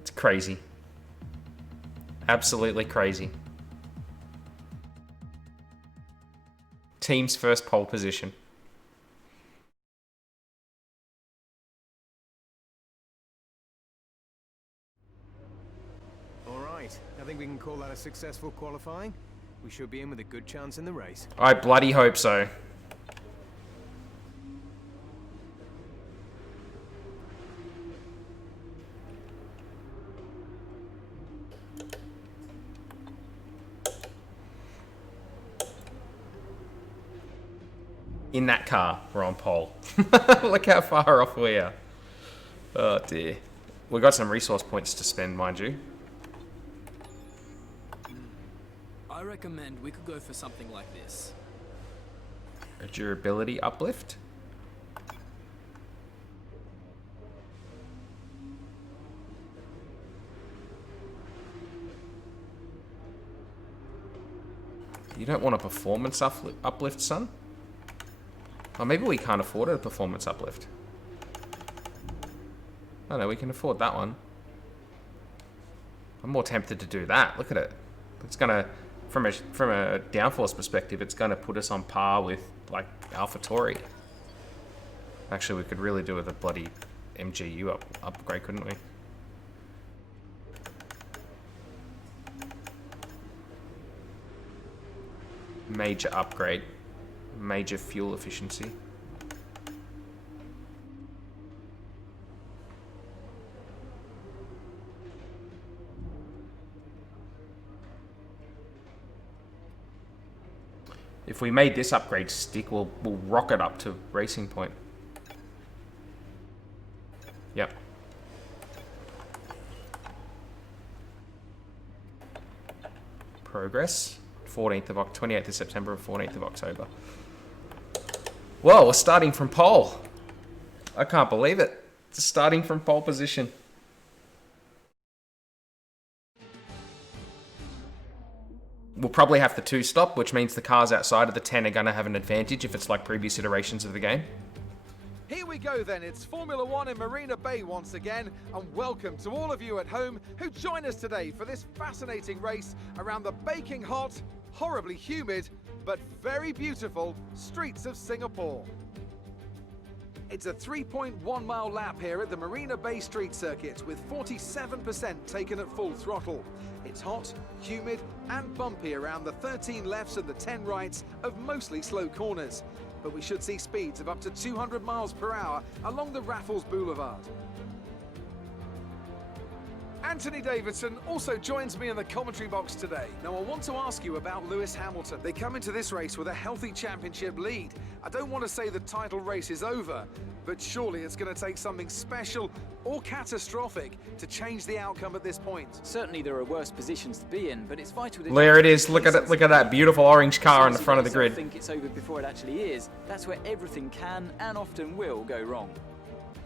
It's crazy. Absolutely crazy. Team's first pole position. All right, I think we can call that a successful qualifying. We should be in with a good chance in the race. I bloody hope so. In that car, we're on pole. Look how far off we are. Oh dear. We got some resource points to spend, mind you. I recommend we could go for something like this. A durability uplift. You don't want a performance uplift, son? Oh, maybe we can't afford a performance uplift. Oh no, we can afford that one. I'm more tempted to do that. Look at it. It's gonna, from a downforce perspective, it's gonna put us on par with like AlphaTauri. Actually, we could really do with a bloody MGU upgrade, couldn't we? Major upgrade. Major fuel efficiency. If we made this upgrade stick, we'll rocket up to racing point. Yep. Progress. 28th of September and 14th of October. Well, we're starting from pole. I can't believe it. Starting from pole position. We'll probably have the 2-stop, which means the cars outside of the 10 are going to have an advantage if it's like previous iterations of the game. Here we go then, it's Formula One in Marina Bay once again, and welcome to all of you at home who join us today for this fascinating race around the baking hot, horribly humid, but very beautiful streets of Singapore. It's a 3.1 mile lap here at the Marina Bay Street Circuit with 47% taken at full throttle. It's hot, humid and bumpy around the 13 lefts and the 10 rights of mostly slow corners. But we should see speeds of up to 200 miles per hour along the Raffles Boulevard. Anthony Davidson also joins me in the commentary box today. Now I want to ask you about Lewis Hamilton. They come into this race with a healthy championship lead. I don't want to say the title race is over, but surely it's going to take something special or catastrophic to change the outcome at this point. Certainly there are worse positions to be in, but it's vital that... There it is. Look at it. Look at that beautiful orange car in the front of the grid. I think it's over before it actually is. That's where everything can and often will go wrong.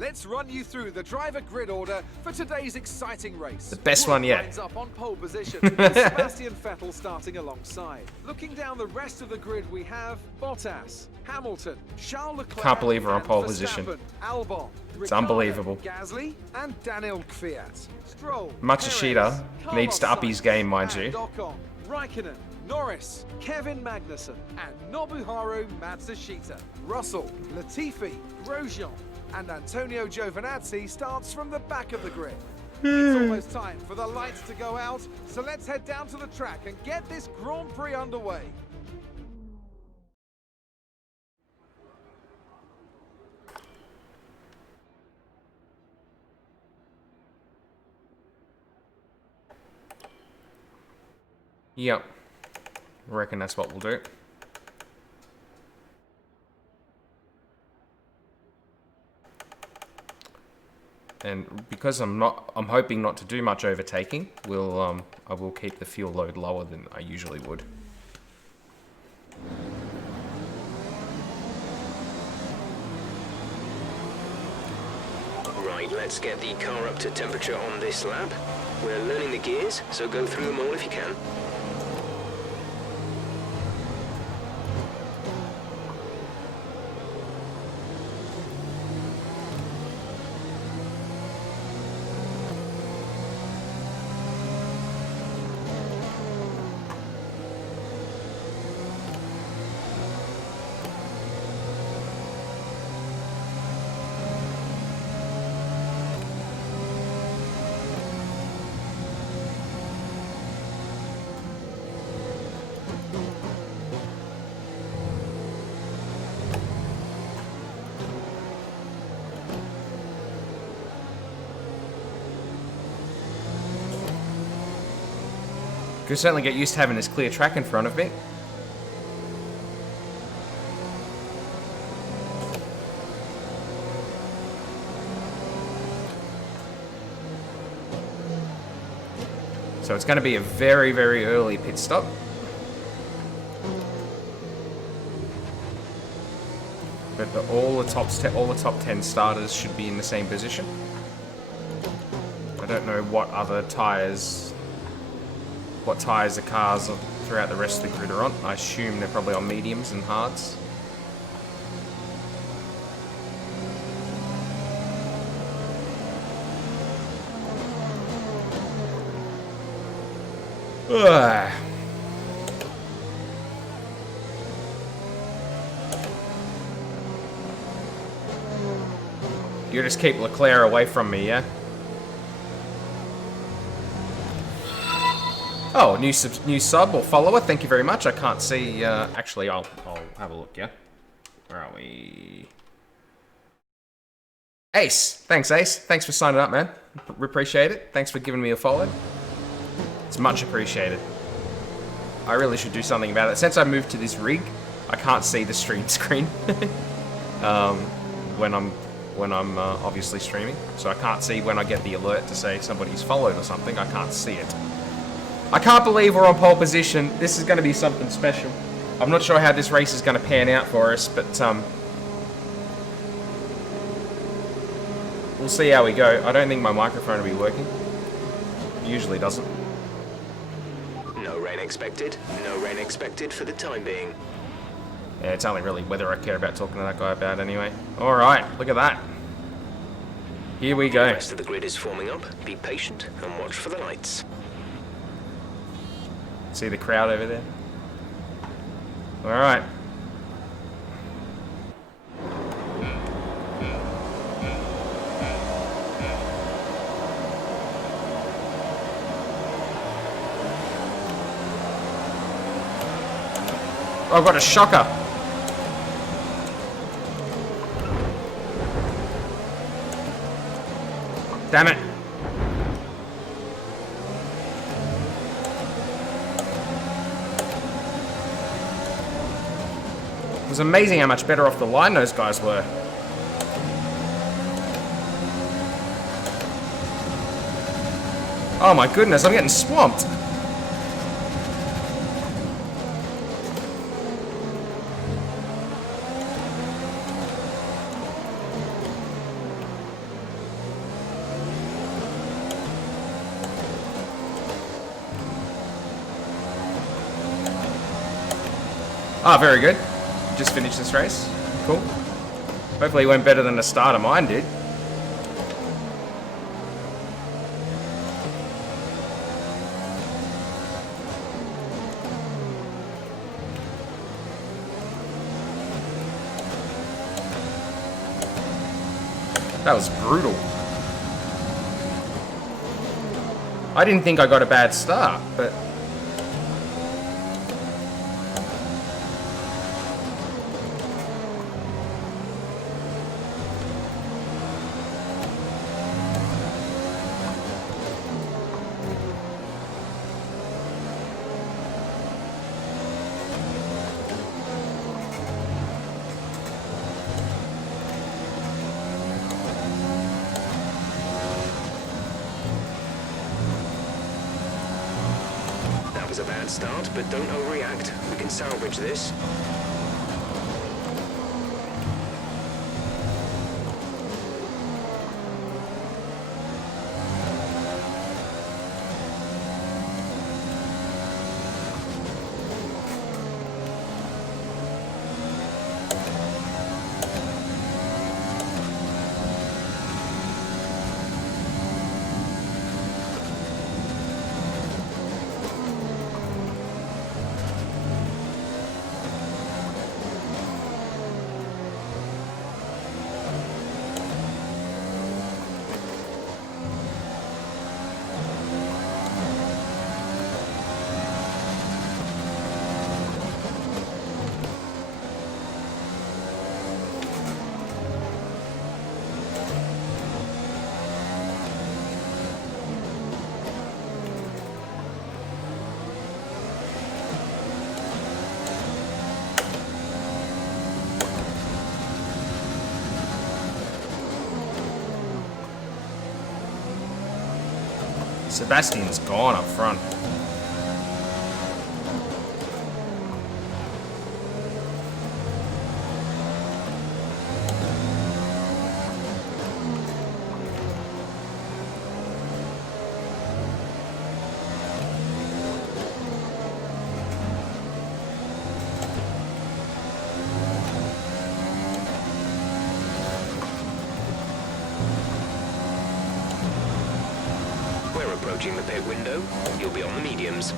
Let's run you through the driver grid order for today's exciting race. The best one yet. Lines up on pole position, with Sebastian Vettel starting alongside. Looking down the rest of the grid, we have Bottas, Hamilton, Charles Leclerc, Can't believe we're on and pole Verstappen, position. Albon, It's Ricciardo, unbelievable. Gasly, and Daniel Kvyat. Stroll, Matsushita Perez, needs to up his Carlos game, mind Sainz, you. and Ocon, Raikkonen, Norris, Kevin Magnussen, and Nobuharu Matsushita. Russell, Latifi, Grosjean, and Antonio Giovinazzi starts from the back of the grid. It's almost time for the lights to go out, so let's head down to the track and get this Grand Prix underway. Yep. I reckon that's what we'll do. And because I'm hoping not to do much overtaking, I will keep the fuel load lower than I usually would. Right, let's get the car up to temperature on this lap. We're learning the gears, so go through them all if you can. Could certainly get used to having this clear track in front of me. So it's going to be a very, very early pit stop. But all the top 10 starters should be in the same position. I don't know what other tyres the cars throughout the rest of the grid are on. I assume they're probably on mediums and hards. Ugh. You just keep Leclerc away from me, yeah? Oh, new sub or follower. Thank you very much. I can't see. Actually, I'll have a look. Yeah. Where are we? Ace. Thanks, Ace. Thanks for signing up, man. Appreciate it. Thanks for giving me a follow. It's much appreciated. I really should do something about it. Since I moved to this rig, I can't see the stream screen when I'm obviously streaming. So I can't see when I get the alert to say somebody's followed or something. I can't see it. I can't believe we're on pole position. This is going to be something special. I'm not sure how this race is going to pan out for us, but we'll see how we go. I don't think my microphone will be working. It usually doesn't. No rain expected. No rain expected for the time being. Yeah, it's only really whether I care about talking to that guy about anyway. Alright, look at that. Here we go. The rest of the grid is forming up. Be patient and watch for the lights. See the crowd over there? Alright. I've got a shocker. Damn it. It was amazing how much better off the line those guys were. Oh my goodness, I'm getting swamped. Ah, very good. Just finished this race. Cool. Hopefully it went better than the start of mine did. That was brutal. I didn't think I got a bad start, but... A bad start, but don't overreact. We can salvage this. Sebastian's gone up front. Approaching the pit window, you'll be on the mediums.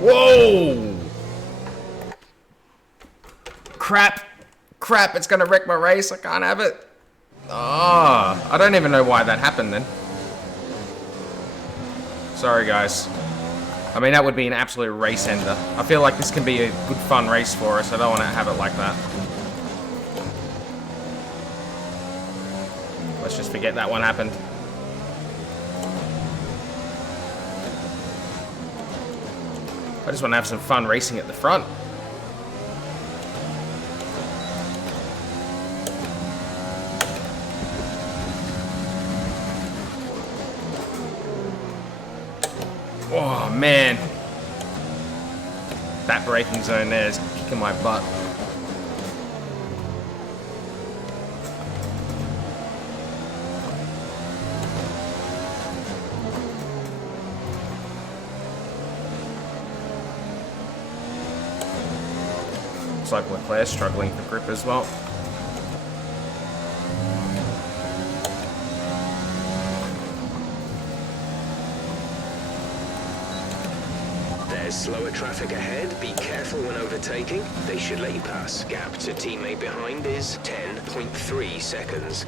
Whoa! Crap. Crap, it's gonna wreck my race. I can't have it. Oh, I don't even know why that happened then. Sorry, guys. I mean, that would be an absolute race ender. I feel like this can be a good fun race for us. I don't want to have it like that. Let's just forget that one happened. I just want to have some fun racing at the front. Oh, man. That braking zone there is kicking my butt. Looks like Leclerc's struggling for grip as well. There's slower traffic ahead. Be careful when overtaking. They should let you pass. Gap to teammate behind is 10.3 seconds.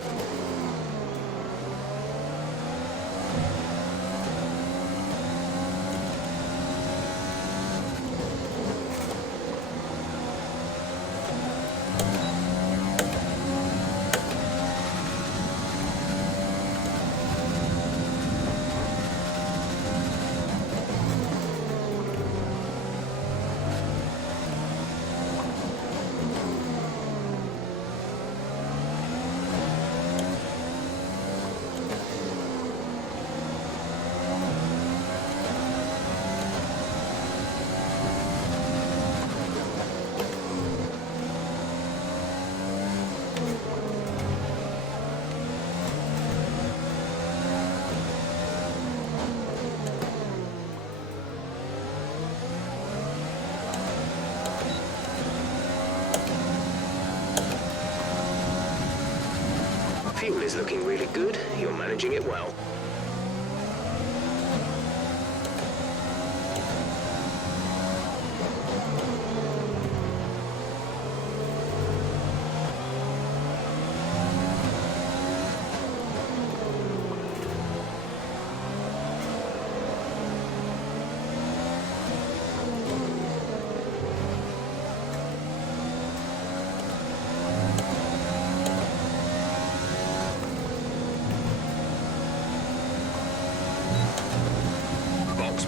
Fuel is looking really good. You're managing it well.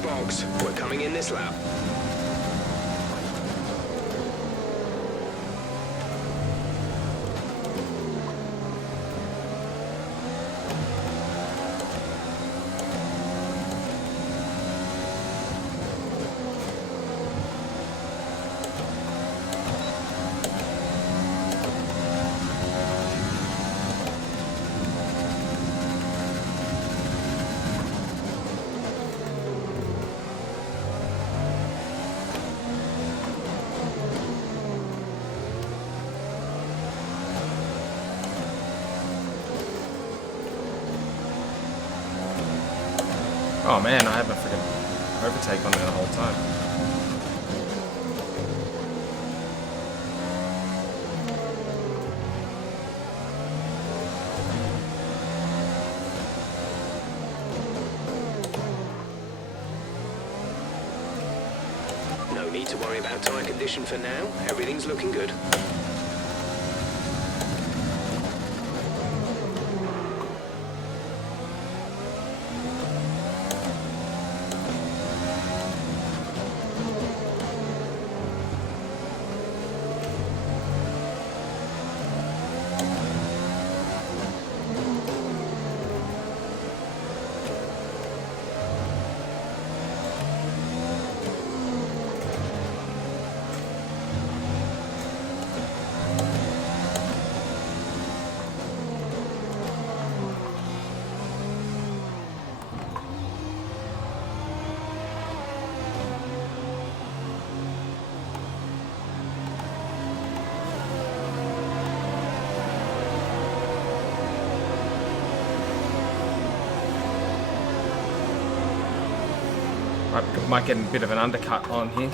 Box, we're coming in this lap. Oh man, I haven't freaking overtake on there the whole time. No need to worry about tyre condition for now. Everything's looking good. I might get a bit of an undercut on here.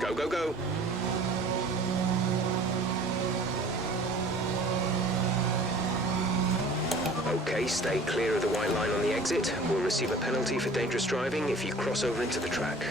Go, go, go. Okay, stay clear of the white line on the exit. We'll receive a penalty for dangerous driving if you cross over into the track.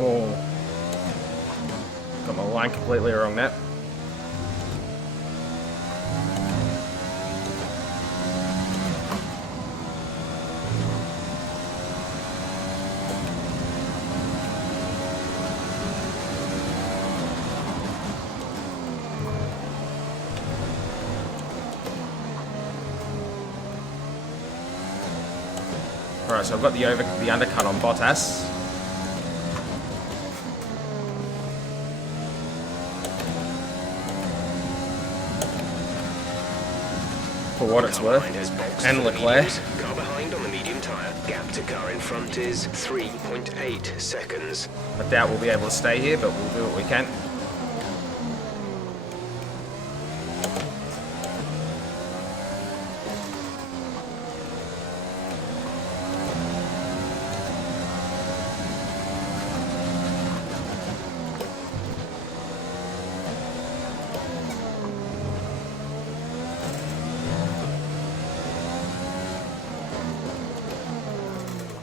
Whoa. Got my line completely wrong there. Alright, so I've got the undercut on Bottas. For what it's worth. And Leclerc. Car behind on the medium tyre. Gap to car in front is 3.8 seconds. I doubt we'll be able to stay here, but we'll do what we can.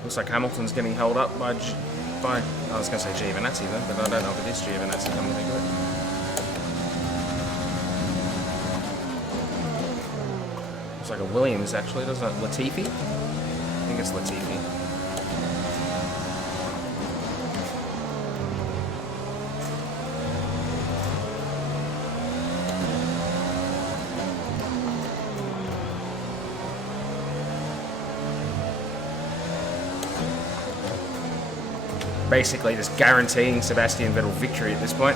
Looks like Hamilton's getting held up by I was going to say Giovinazzi then, but I don't know if it is Giovinazzi coming to think of it. Looks like a Williams actually, doesn't it? Latifi? I think it's Latifi. Basically just guaranteeing Sebastian Vettel victory at this point.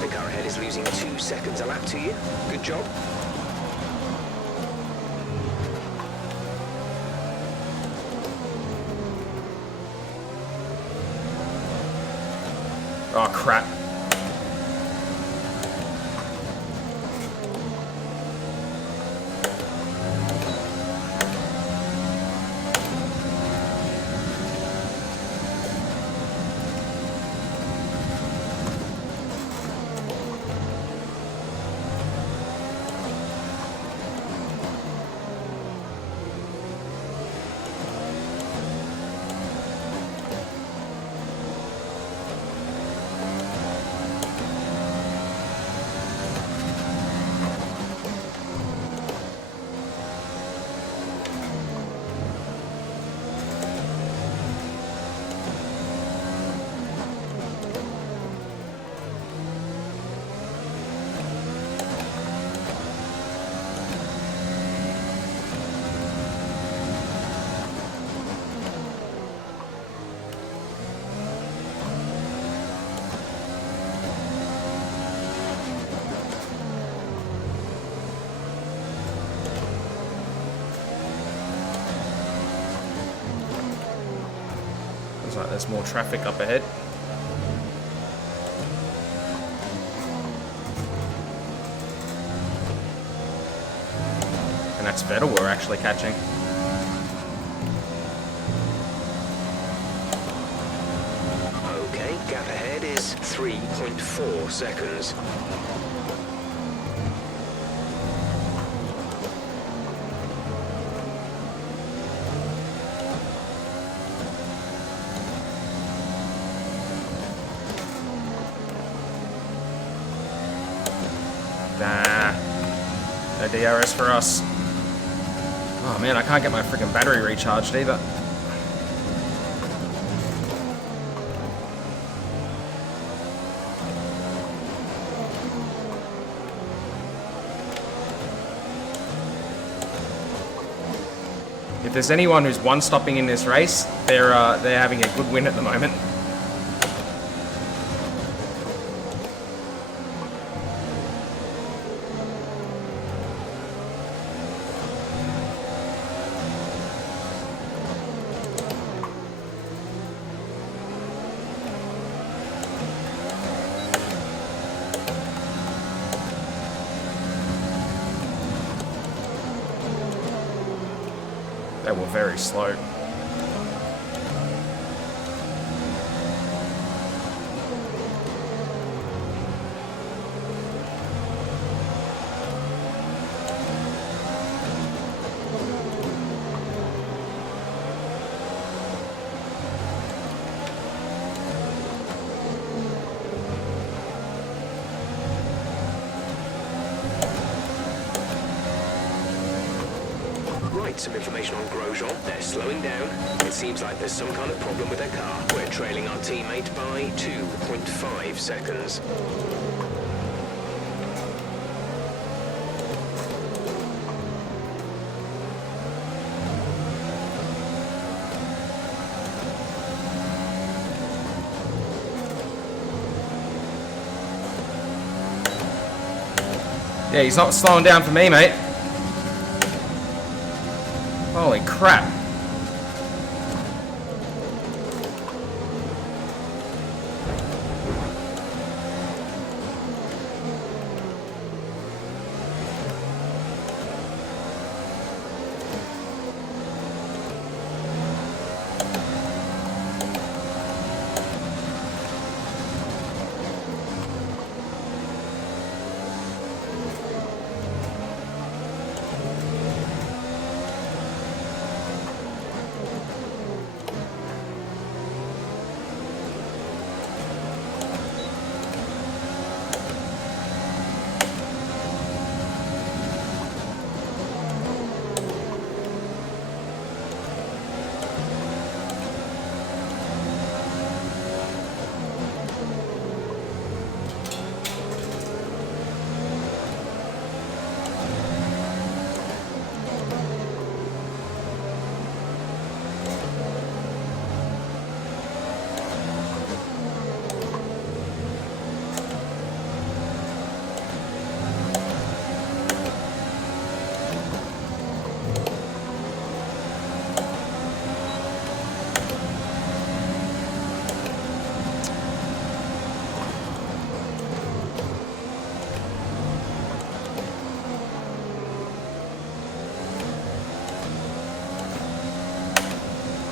The car ahead is losing 2 seconds a lap to you. Good job. Oh crap. Looks like there's more traffic up ahead. And that's Vettel we're actually catching. Okay, gap ahead is 3.4 seconds. Nah. No DRS for us. Oh man, I can't get my freaking battery recharged either. If there's anyone who's one-stopping in this race, they're having a good win at the moment. They were very slow. Right, some information on Grosjean. They're slowing down. It seems like there's some kind of problem with their car. We're trailing our teammate by 2.5 seconds. Yeah, he's not slowing down for me, mate. Holy crap.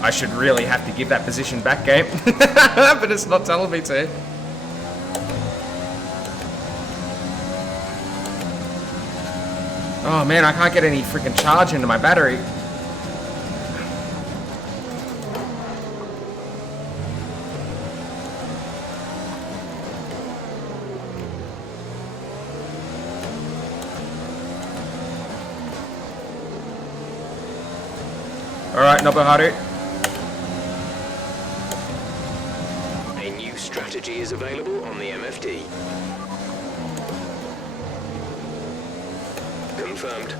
I should really have to give that position back, game. But it's not telling me to. Oh man, I can't get any freaking charge into my battery. Alright, Nobuharu. A new strategy is available on the MFD. Confirmed.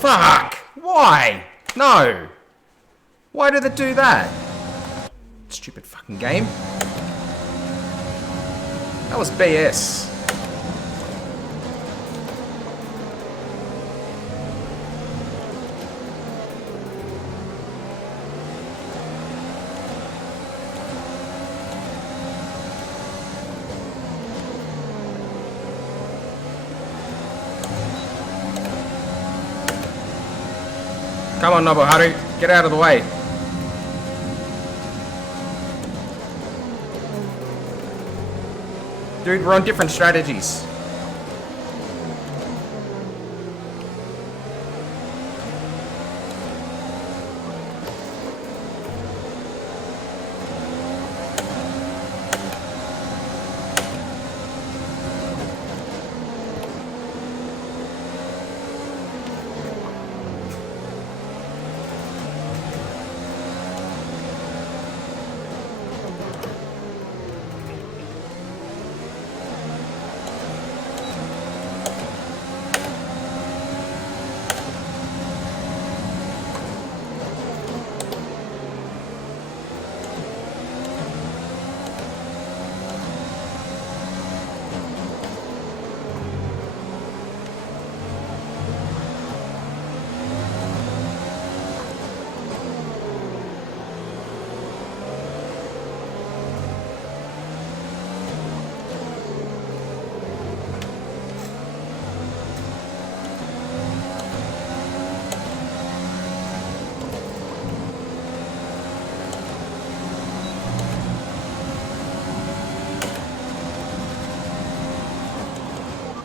fuck! Why? No! Why did it do that? Stupid fucking game. That was BS. Come on, Nobuharu. Get out of the way. Dude, we're on different strategies.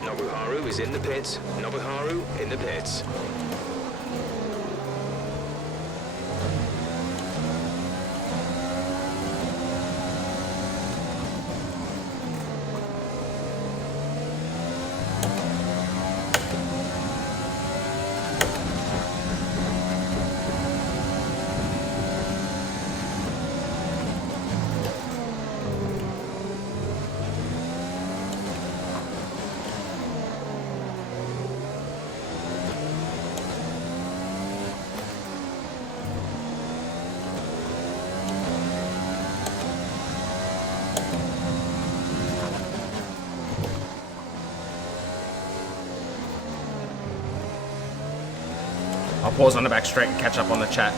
Nobuharu is in the pits. Nobuharu in the pits. I'll pause on the back straight and catch up on the chat.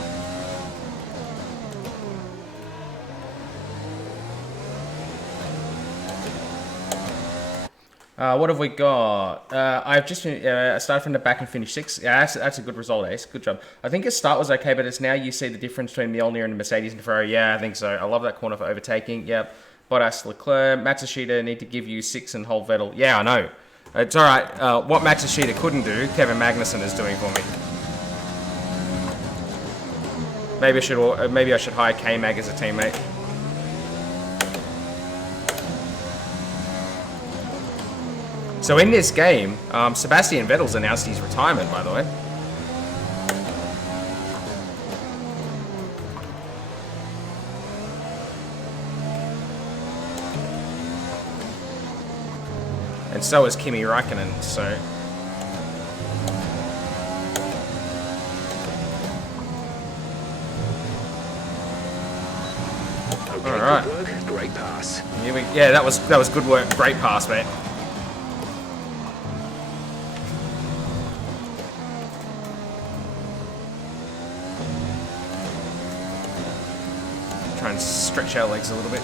What have we got? I've just started from the back and finished 6th. Yeah, that's a good result, Ace. Good job. I think his start was okay, but it's now you see the difference between Mjolnir and Mercedes and Ferrari. Yeah, I think so. I love that corner for overtaking. Yep. Bottas, Leclerc, Matsushita need to give you 6 and hold Vettel. Yeah, I know. It's all right. What Matsushita couldn't do, Kevin Magnussen is doing for me. Maybe I should hire K-Mag as a teammate. So in this game, Sebastian Vettel's announced his retirement, by the way. And so is Kimi Räikkönen, so... Okay, all right. good work. Great pass. Yeah, that was good work. Great pass, mate. Try and stretch our legs a little bit.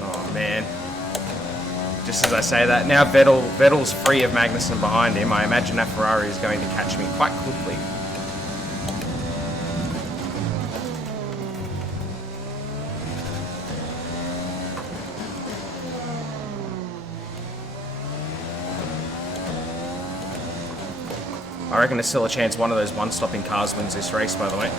Oh man. Just as I say that, now Vettel's free of Magnussen behind him. I imagine that Ferrari is going to catch me quite quickly. I reckon there's still a chance one of those one-stopping cars wins this race, by the way.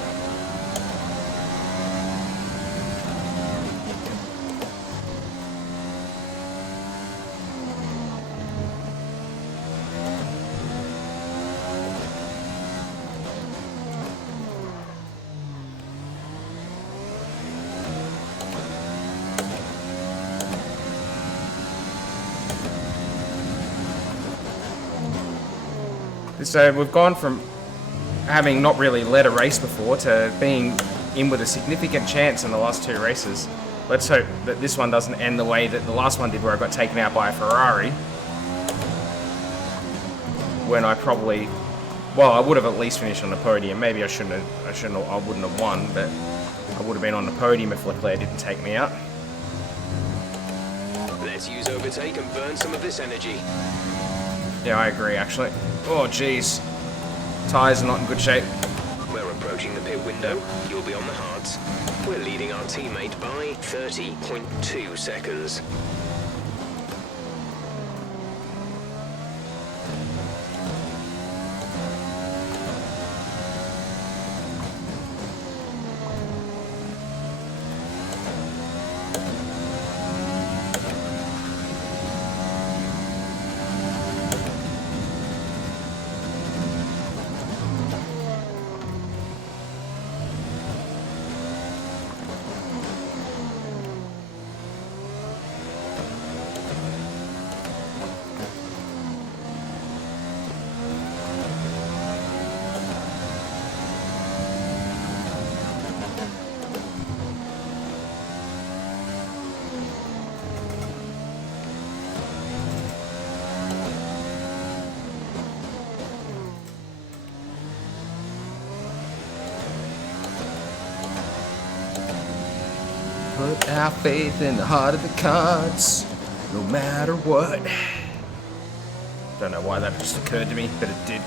So we've gone from having not really led a race before to being in with a significant chance in the last 2 races. Let's hope that this one doesn't end the way that the last one did, where I got taken out by a Ferrari. When I probably, well, I would have at least finished on the podium. Maybe I wouldn't have won, but I would have been on the podium if Leclerc didn't take me out. Let's use overtake and burn some of this energy. Yeah, I agree, actually. Oh, jeez. Tyres are not in good shape. We're approaching the pit window. You'll be on the hards. We're leading our teammate by 30.2 seconds. Put our faith in the heart of the cards, no matter what. Don't know why that just occurred to me, but it did.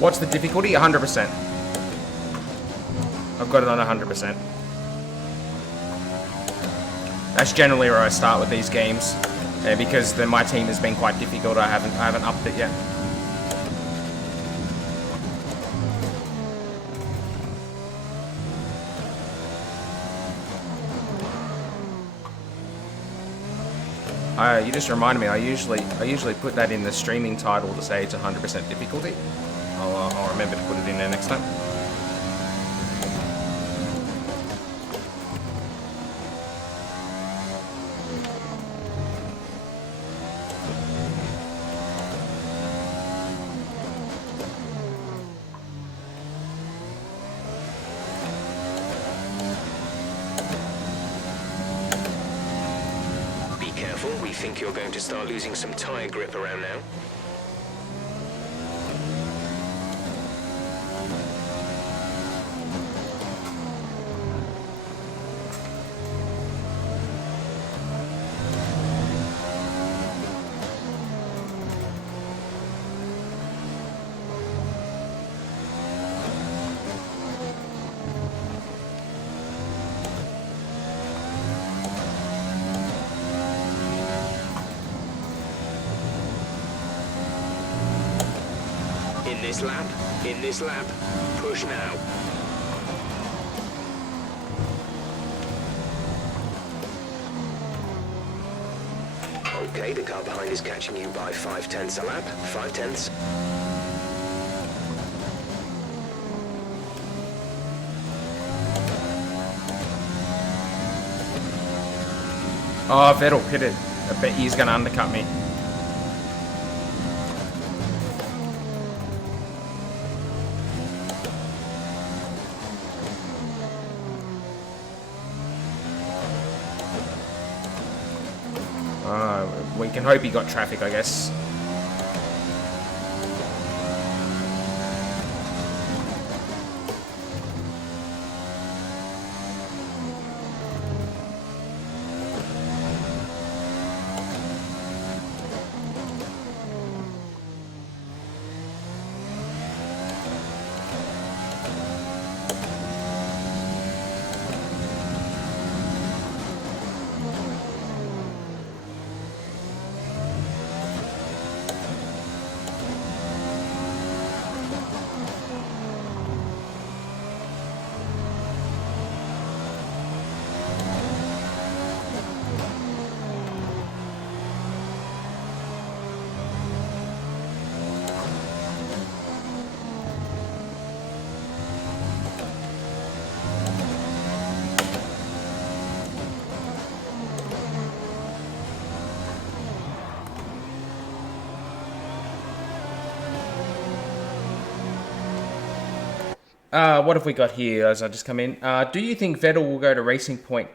What's the difficulty? 100%. I've got it on 100%. That's generally where I start with these games, because my team has been quite difficult. I haven't upped it yet. You just reminded me. I usually put that in the streaming title to say it's 100% difficulty. I'll remember to put it in there next time. Be careful, we think you're going to start losing some tyre grip around now. In this lap, push now. Okay, the car behind is catching you by 5/10 a lap. 5/10. Oh, Vettel pitted. I bet he's going to undercut me. We can hope he got traffic, I guess. What have we got here as I just come in? Do you think Vettel will go to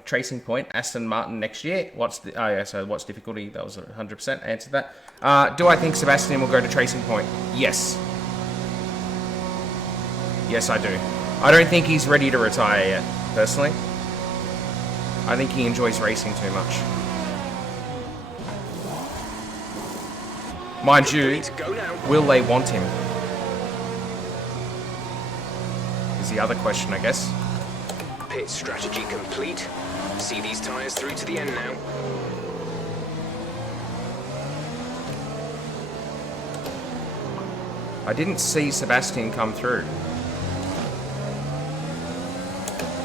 Tracing Point, Aston Martin next year? What's difficulty? That was 100% answered that. Do I think Sebastian will go to Tracing Point? Yes. Yes, I do. I don't think he's ready to retire yet, personally. I think he enjoys racing too much. Mind you, will they want him? Is the other question, I guess. Pit strategy complete. See these tyres through to the end now. I didn't see Sebastian come through.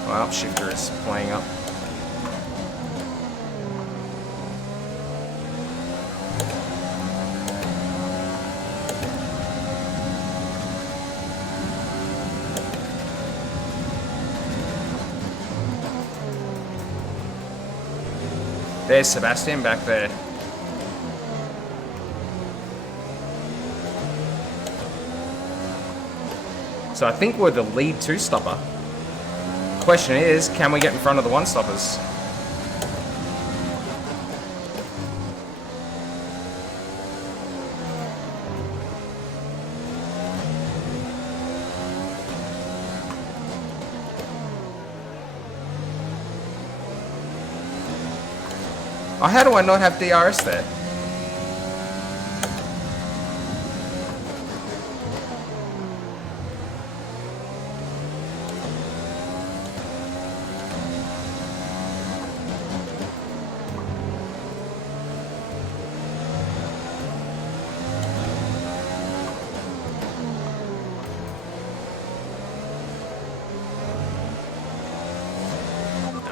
Well, shifter is playing up. There's Sebastian back there. So I think we're the lead two-stopper. Question is, can we get in front of the one-stoppers? Oh, how do I not have DRS there?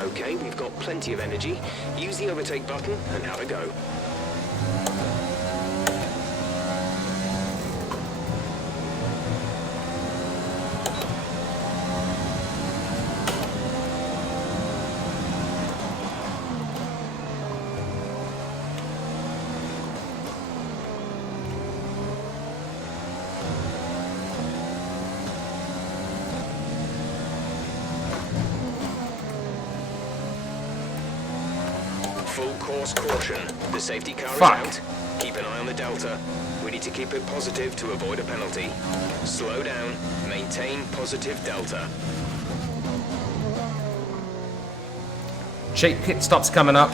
Okay, we've got plenty of energy. Use the overtake button and have a go. Full course caution. The safety car is out. Keep an eye on the delta. We need to keep it positive to avoid a penalty. Slow down. Maintain positive delta. Cheap pit stops coming up.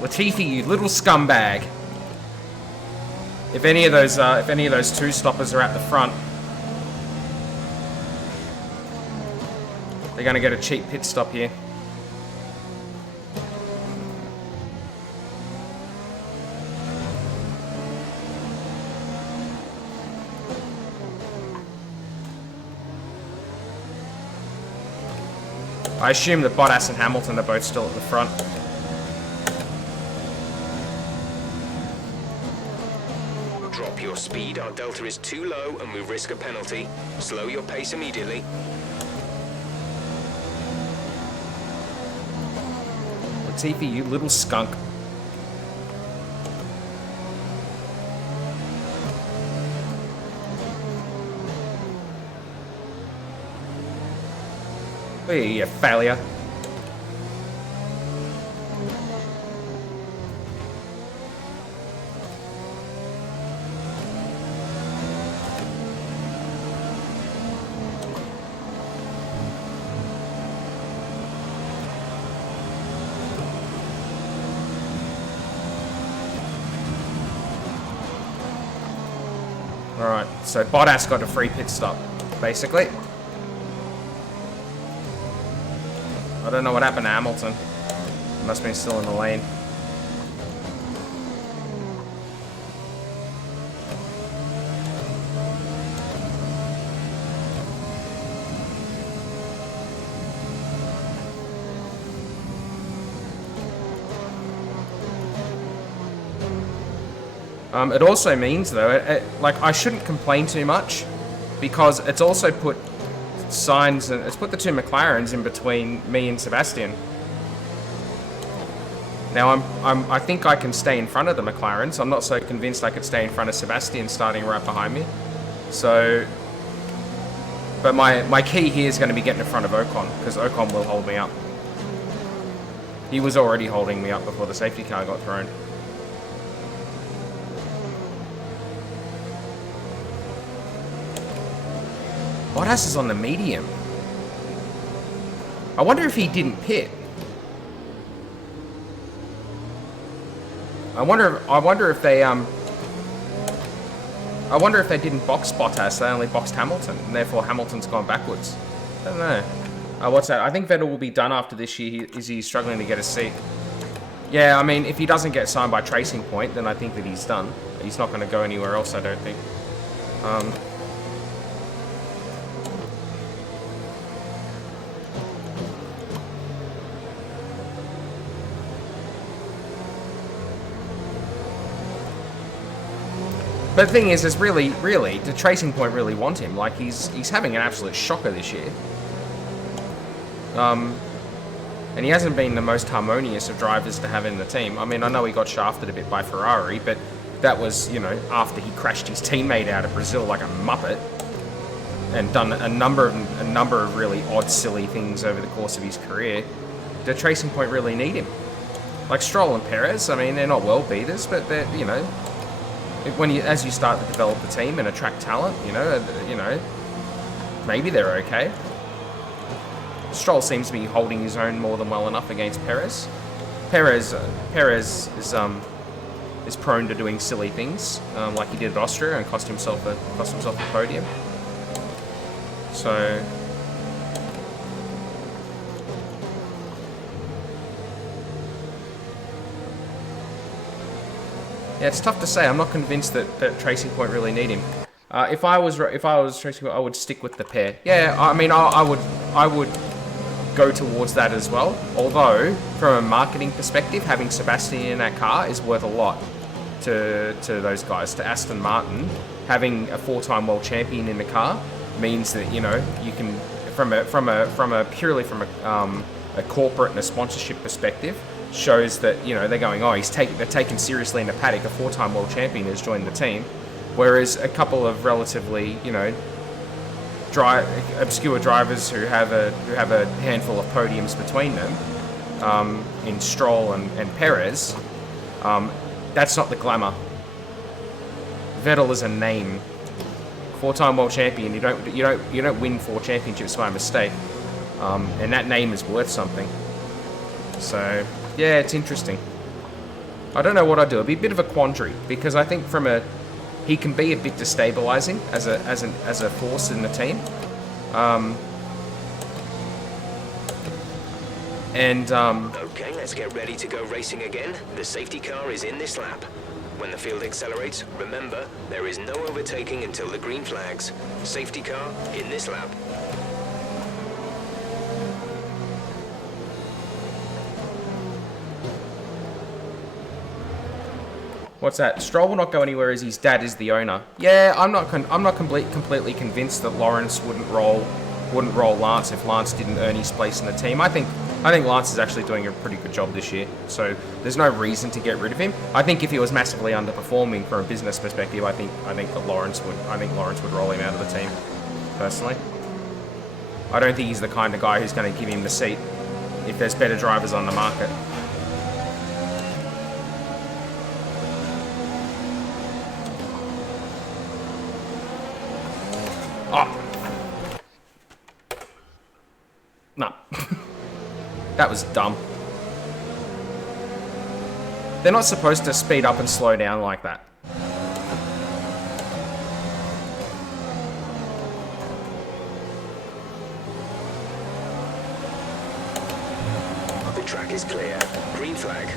Latifi, you little scumbag. If any of those two stoppers are at the front, they're going to get a cheap pit stop here. I assume that Bottas and Hamilton are both still at the front. Drop your speed. Our delta is too low and we risk a penalty. Slow your pace immediately. Latifi, you little skunk. Hey, you failure. Alright, so Bottas got a free pit stop, basically. I don't know what happened to Hamilton. Must be still in the lane. It also means, though, like, I shouldn't complain too much, because it's also put signs, and it's put the two McLarens in between me and Sebastian. Now I think I can stay in front of the McLarens. I'm not so convinced I could stay in front of Sebastian starting right behind me. So, but my key here is going to be getting in front of Ocon, because Ocon will hold me up. He was already holding me up before the safety car got thrown. Bottas is on the medium. I wonder if he didn't pit. I wonder if they didn't box Bottas. They only boxed Hamilton, and therefore Hamilton's gone backwards. I don't know. What's that? I think Vettel will be done after this year. Is he struggling to get a seat? Yeah, I mean, if he doesn't get signed by Tracing Point, then I think that he's done. He's not going to go anywhere else, I don't think. But the thing is really, the Tracing Point really want him. Like, he's having an absolute shocker this year. And he hasn't been the most harmonious of drivers to have in the team. I mean, I know he got shafted a bit by Ferrari, but that was, you know, after he crashed his teammate out of Brazil like a muppet and done a number of really odd, silly things over the course of his career. The Tracing Point really need him. Like Stroll and Perez, I mean, they're not world beaters, but they're, you know, as you start to develop the team and attract talent, you know, maybe they're okay. Stroll seems to be holding his own more than well enough against Perez. Perez is prone to doing silly things, like he did at Austria and cost himself a podium. So yeah, it's tough to say. I'm not convinced that Tracing Point really need him. If I was Tracing Point, I would stick with the pair. Yeah, I mean, I would go towards that as well. Although, from a marketing perspective, having Sebastian in that car is worth a lot to those guys. To Aston Martin, having a 4-time world champion in the car means that, you know, you can, from a purely corporate and a sponsorship perspective, shows that, you know, they're going, oh, they're taken seriously in the paddock. A 4-time world champion has joined the team, whereas a couple of relatively, you know, obscure drivers who have a handful of podiums between them, in Stroll and Perez, that's not the glamour. Vettel is a name. 4-time world champion. You don't win 4 championships by mistake, and that name is worth something. So yeah, it's interesting. I don't know what I'd do. It'd be a bit of a quandary, because I think he can be a bit destabilizing as a force in the team. Okay, let's get ready to go racing again. The safety car is in this lap. When the field accelerates, remember, there is no overtaking until the green flags. Safety car in this lap. What's that? Stroll will not go anywhere as his dad is the owner. Yeah, I'm not completely convinced that Lawrence wouldn't roll Lance if Lance didn't earn his place in the team. I think Lance is actually doing a pretty good job this year, so there's no reason to get rid of him. I think if he was massively underperforming from a business perspective, I think that Lawrence would roll him out of the team. Personally, I don't think he's the kind of guy who's going to give him the seat if there's better drivers on the market. Oh. No. That was dumb. They're not supposed to speed up and slow down like that. The track is clear. Green flag.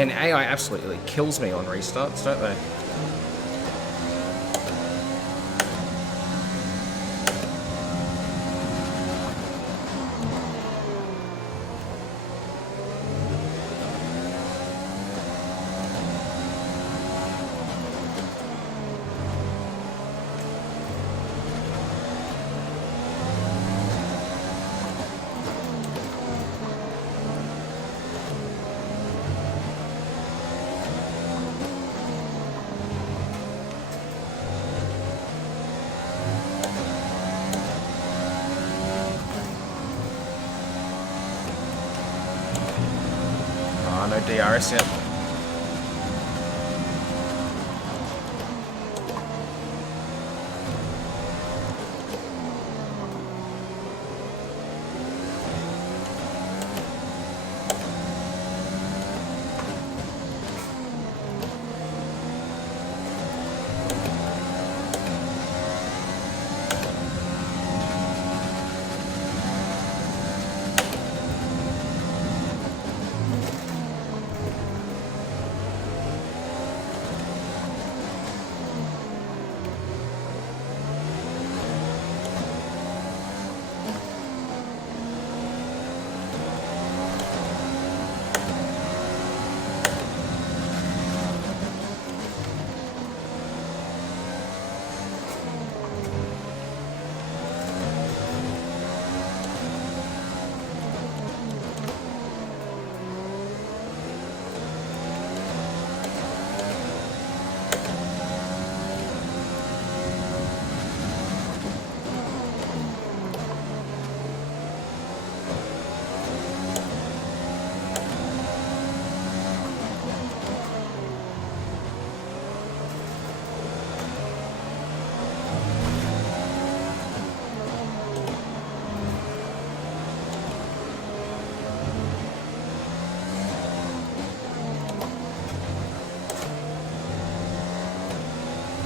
And AI absolutely kills me on restarts, don't they? Oh, no DRS yet.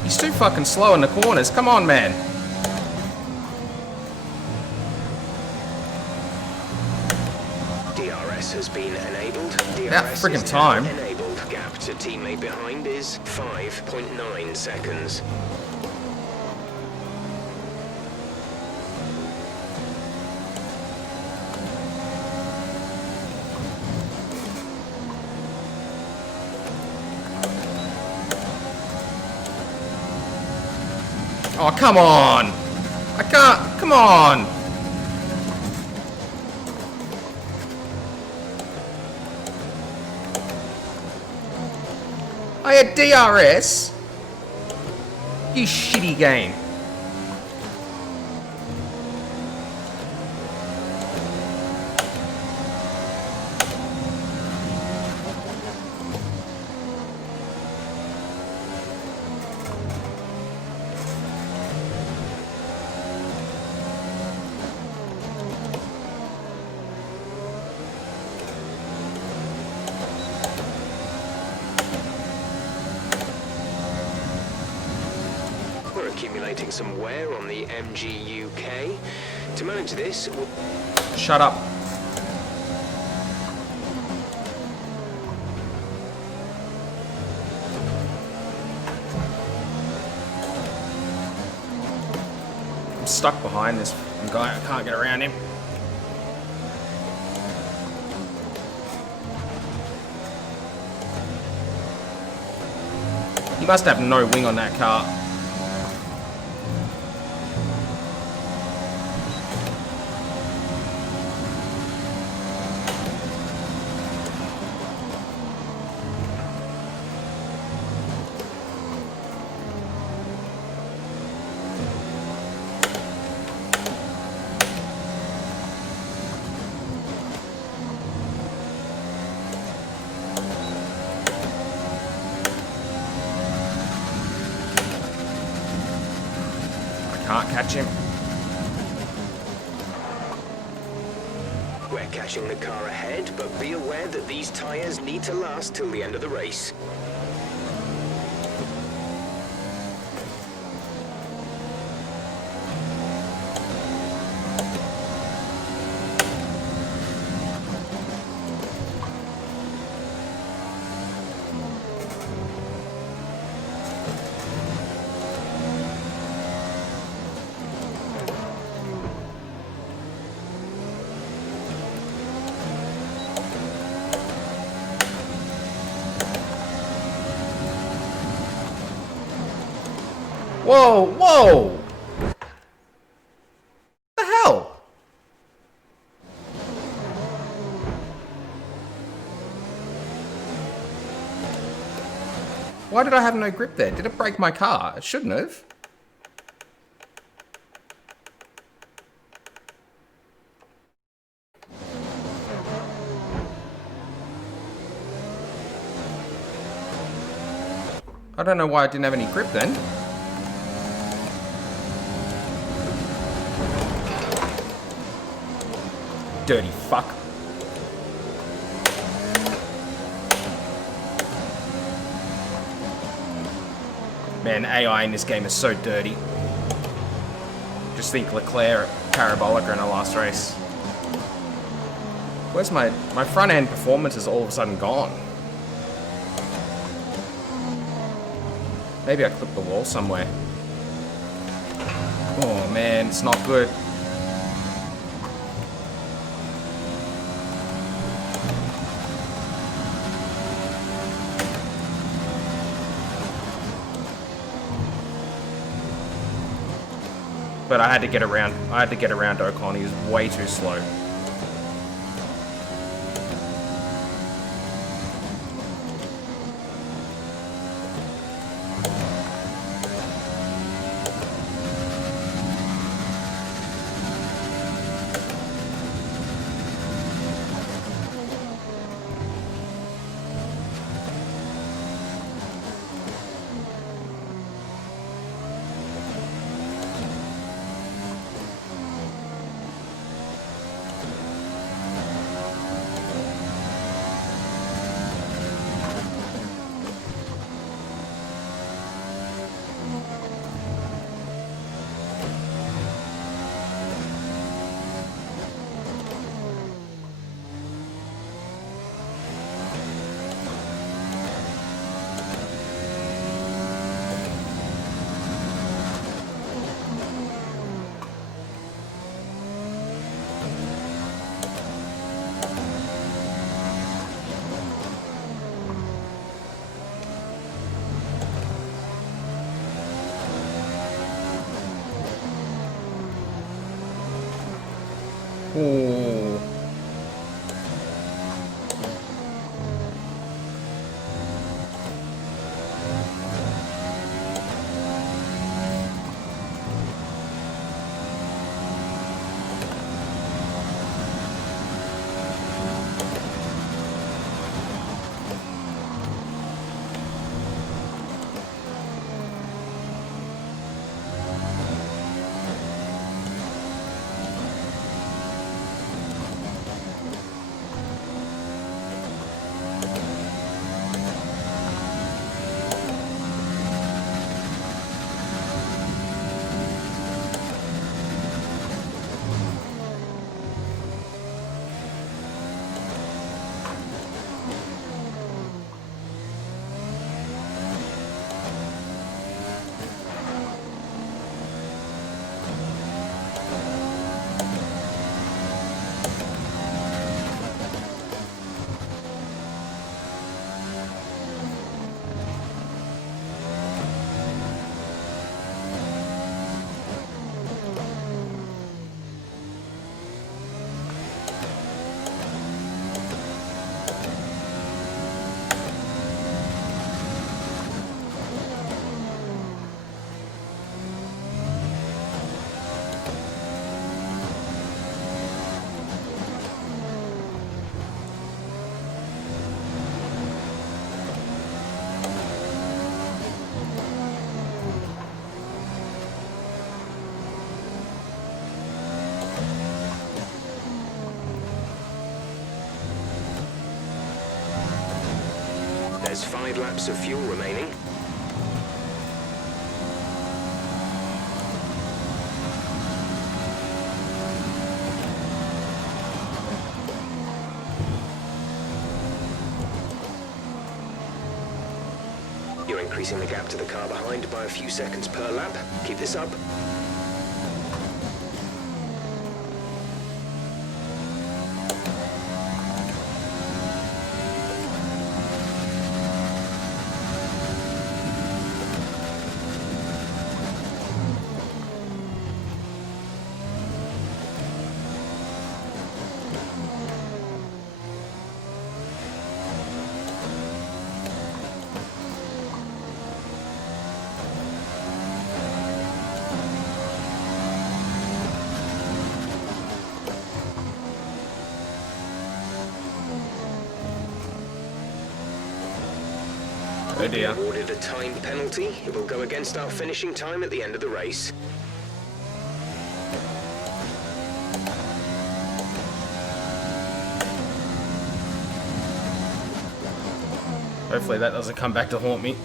He's too fucking slow in the corners. Come on, man. DRS has been enabled. DRS About friggin' is time. now enabled. Gap to teammate behind is 5.9 seconds. Oh, come on. I can't. Come on. I had DRS. You shitty game. We're accumulating some wear on the MGUK. To manage this, we'll Shut up. I'm stuck behind this guy. I can't get around him. He must have no wing on that car. Can't catch him. We're catching the car ahead, but be aware that these tyres need to last till the end of the race. Whoa, whoa! What the hell? Why did I have no grip there? Did it break my car? It shouldn't have. I don't know why I didn't have any grip then. Dirty fuck. Man, AI in this game is so dirty. Just think Leclerc at Parabolica in the last race. Where's my front end performance is all of a sudden gone. Maybe I clipped the wall somewhere. Oh man, it's not good. But I had to get around Ocon. He was way too slow. Ooh. There's 5 laps of fuel remaining. You're increasing the gap to the car behind by a few seconds per lap. Keep this up. Oh dear. Awarded a time penalty. It will go against our finishing time at the end of the race. Hopefully that doesn't come back to haunt me.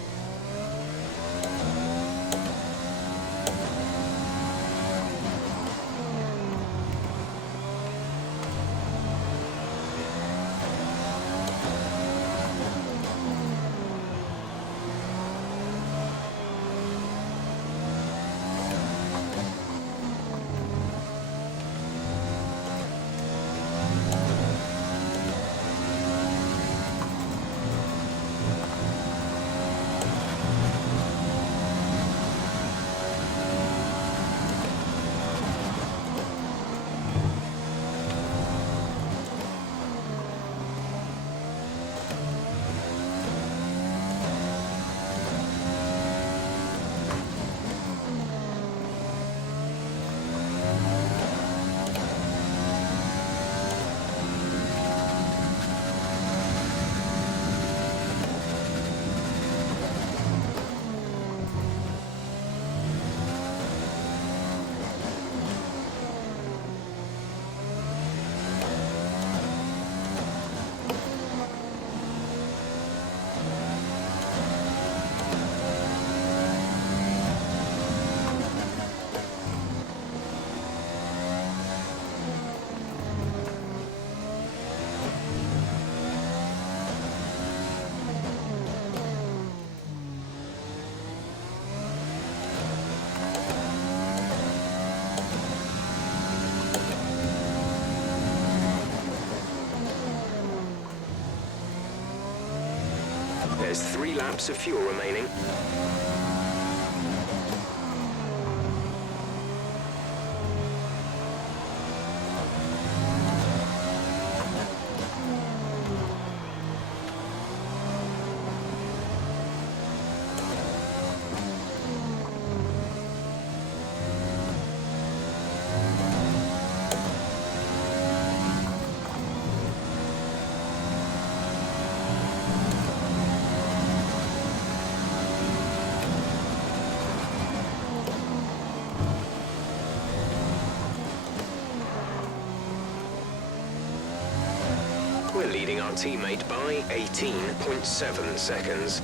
There's 3 laps of fuel remaining. We're leading our teammate by 18.7 seconds.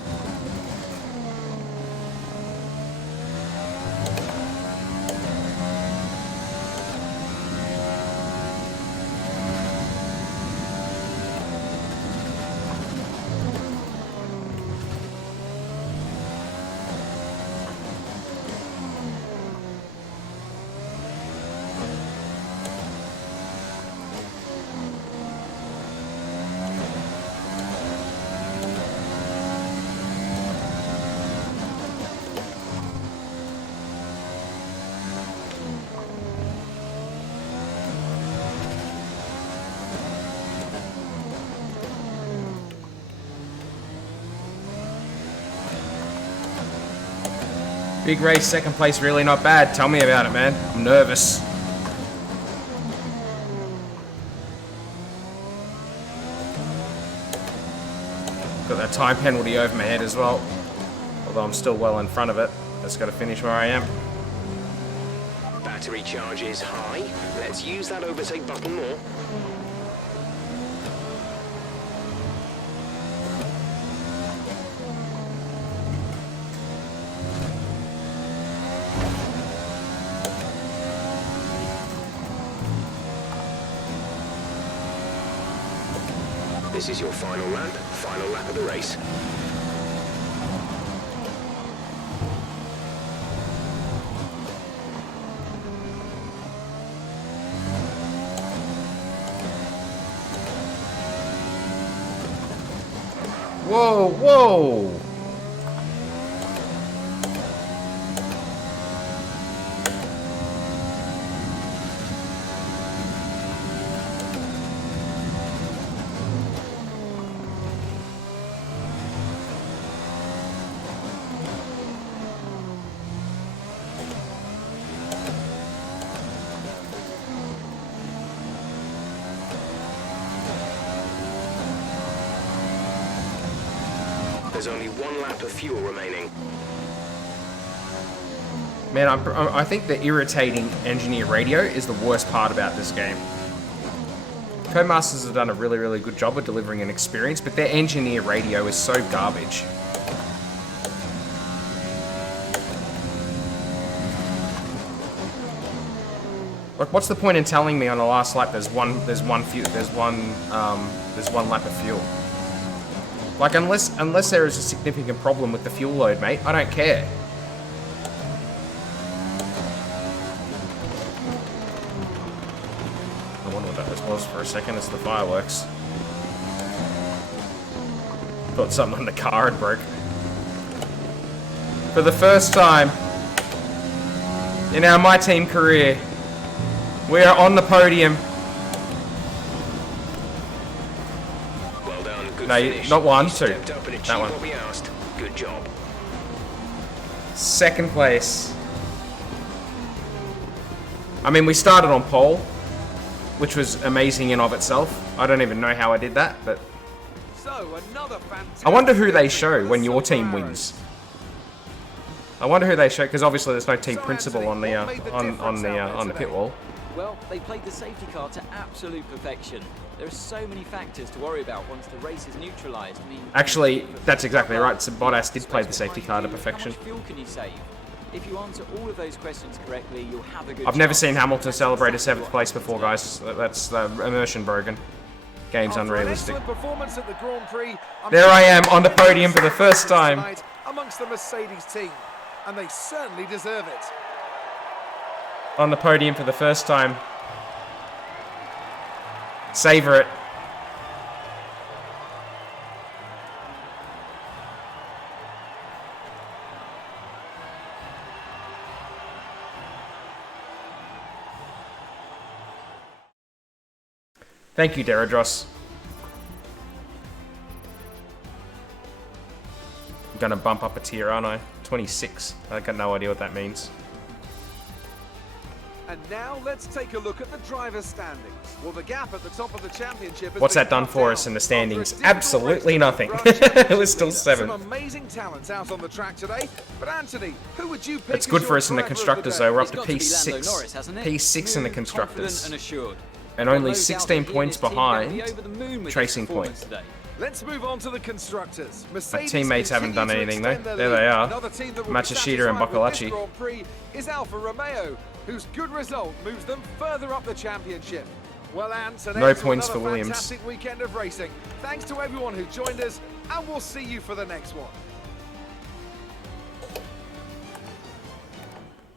Big race, second place, really not bad. Tell me about it, man. I'm nervous. Got that time penalty over my head as well. Although I'm still well in front of it. Just got to finish where I am. Battery charge is high. Let's use that overtake button more. This is your final lap of the race. Whoa, whoa! There's only 1 lap of fuel remaining. Man, I think the irritating engineer radio is the worst part about this game. Codemasters have done a really, really good job of delivering an experience, but their engineer radio is so garbage. Like, what's the point in telling me on the last lap there's one lap of fuel? Like, unless there is a significant problem with the fuel load, mate, I don't care. I wonder what that was for a second. It's the fireworks. Thought something on the car had broke. For the first time in our My Team career, we are on the podium. Well done, good No, finish. not one, You two. stepped up and achieved That one. what we asked. Good job. Second place. I mean, we started on pole, which was amazing in of itself. I don't even know how I did that, but So, another fantastic I wonder who they victory show for the when your Silver team Arrows. wins. I wonder who they show, because obviously there's no team So, principal Anthony, on the what made the on difference the out there on the pit today? wall. Well, they played the safety car to absolute perfection. There are so many factors to worry about once the race is neutralised. I mean, Actually, that's exactly right. So Bottas did play the safety car to perfection. How much fuel can you save? If you answer all of those questions correctly, you'll have a good I've never chance. seen Hamilton That's celebrate a exactly 7th what place happened before, today. guys. That's immersion broken. Game's After unrealistic. An excellent performance at the Grand Prix, I'm There I am sure on the they'll podium for the first time. tonight amongst the Mercedes team, and they certainly deserve it. On the podium for the first time. Savor it. Thank you, Deradros. I'm gonna bump up a tier, aren't I? 26. I got no idea what that means. And now let's take a look at the driver's standings. Well, the gap at the top of the championship has What's been that done cut for down us in the after a standings? difficult Absolutely race nothing. for our championship It was still leader. 7th. Some amazing talents out on the track today. But Anthony, who would you pick? It's as good your for us in the driver of constructors, day? though. We're up It's to got to be Lando P6. Norris, hasn't it? P6 in the Smooth, constructors. confident and assured. And Got only no doubt 16 that he points and his team are gonna be behind over the moon with his Tracing Point. performance today. Let's move on to the constructors. My Mercedes teammates haven't done continue to anything, though. extend their There lead. they are. Another team that will be Matsushita and satisfied with this Boccolacci. Grand Prix is Alfa Romeo, whose good result moves them further up the championship. Well, Ant, and No end to points for another Williams. fantastic weekend of racing. Thanks to everyone who joined us, and we'll see you for the next one.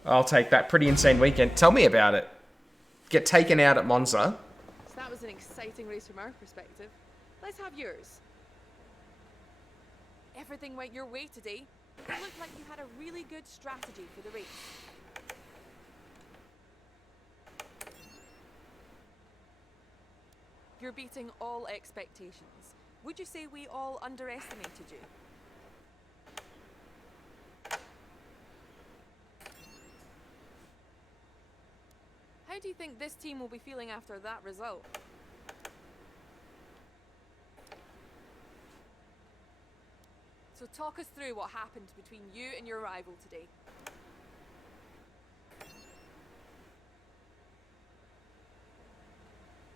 I'll take that. Pretty insane weekend. Tell me about it. Get taken out at Monza. So that was an exciting race from our perspective. Let's have yours. Everything went your way today. It looked like you had a really good strategy for the race. You're beating all expectations. Would you say we all underestimated you? How do you think this team will be feeling after that result? So talk us through what happened between you and your rival today.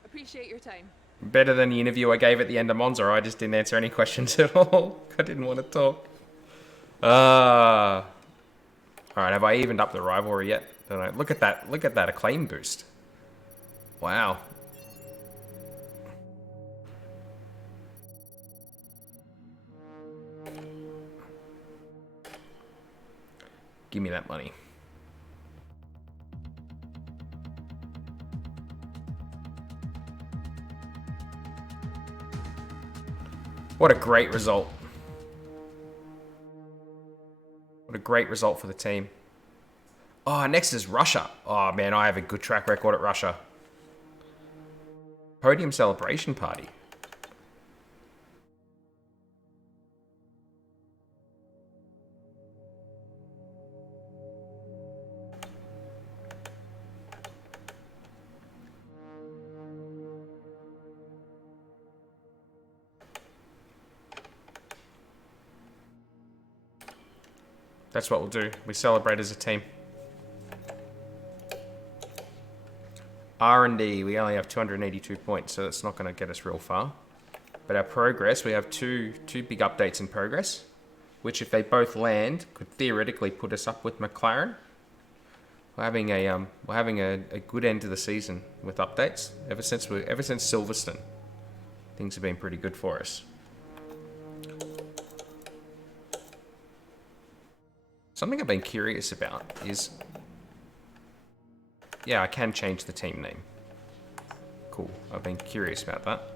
Appreciate your time. Better than the interview I gave at the end of Monza. I just didn't answer any questions at all. I didn't want to talk. Alright, have I evened up the rivalry yet? Don't know. Look at that. Look at that acclaim boost. Wow. Give me that money. What a great result. What a great result for the team. Oh, next is Russia. Oh, man, I have a good track record at Russia. Podium celebration party. That's what we'll do. We celebrate as a team. R&D, we only have 282 points, so that's not going to get us real far. But our progress, we have two big updates in progress, which if they both land, could theoretically put us up with McLaren. We're having a good end to the season with updates ever since Silverstone. Things have been pretty good for us. Something I've been curious about is, yeah, I can change the team name. Cool. I've been curious about that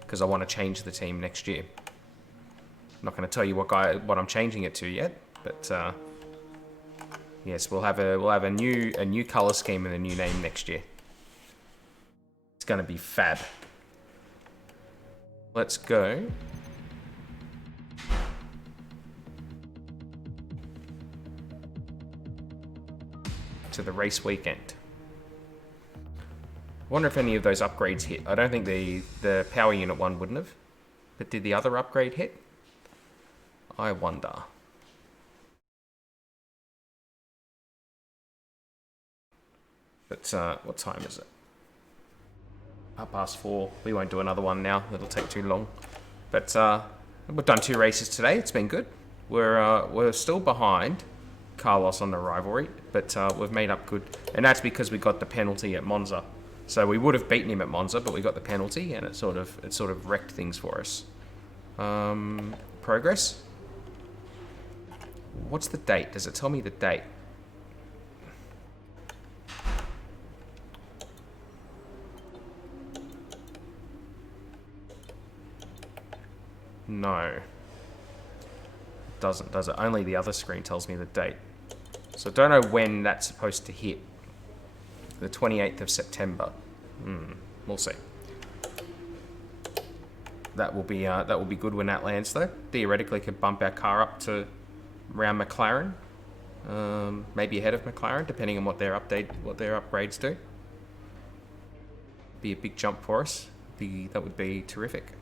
because I want to change the team next year. I'm not going to tell you what I'm changing it to yet, but yes, we'll have a new color scheme and a new name next year. It's going to be fab. Let's go. To the race weekend. I wonder if any of those upgrades hit. I don't think the power unit one wouldn't have. But did the other upgrade hit? I wonder. But what time is it? 4:30. We won't do another one now. It'll take too long. But we've done 2 races today. It's been good. We're still behind Carlos on the rivalry, but we've made up good, and that's because we got the penalty at Monza. So we would have beaten him at Monza, but we got the penalty, and it sort of wrecked things for us. Progress. What's the date? Does it tell me the date? No. It doesn't, does it? Only the other screen tells me the date. So I don't know when that's supposed to hit. The 28th of September. We'll see. That will be good when that lands though. Theoretically could bump our car up to around McLaren. Maybe ahead of McLaren, depending on what their upgrades do. Be a big jump for us. That would be terrific.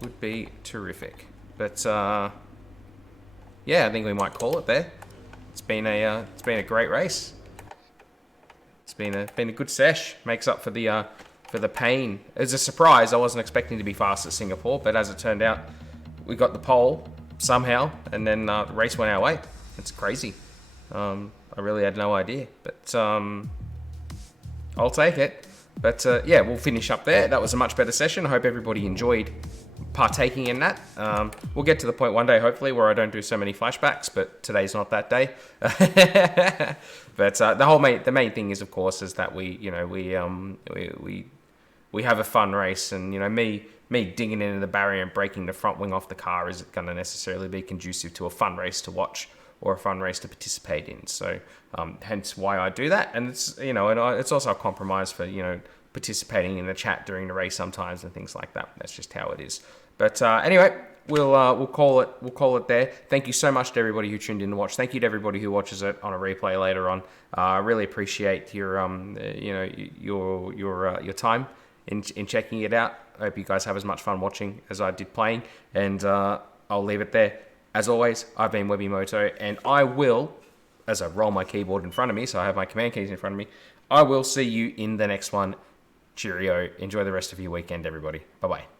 Would be terrific. But yeah, I think we might call it there. It's been a great race. It's been a good sesh. Makes up for the pain. It's a surprise. I wasn't expecting to be fast at Singapore, but as it turned out, we got the pole somehow, and then the race went our way. It's crazy. I really had no idea, but I'll take it. But yeah, we'll finish up there. That was a much better session. I hope everybody enjoyed partaking in that. We'll get to the point one day, hopefully, where I don't do so many flashbacks, but today's not that day. But the main thing is, of course, is that we have a fun race, and me digging into the barrier and breaking the front wing off the car isn't going to necessarily be conducive to a fun race to watch or a fun race to participate in. So hence why I do that, and it's it's also a compromise for participating in the chat during the race sometimes and things like that. That's just how it is. But anyway, we'll call it there. Thank you so much to everybody who tuned in to watch. Thank you to everybody who watches it on a replay later on. I really appreciate your your time in checking it out. I hope you guys have as much fun watching as I did playing, and I'll leave it there. As always, I've been Webimoto, and I will, as I roll my keyboard in front of me, so I have my command keys in front of me, I will see you in the next one. Cheerio. Enjoy the rest of your weekend, everybody. Bye-bye.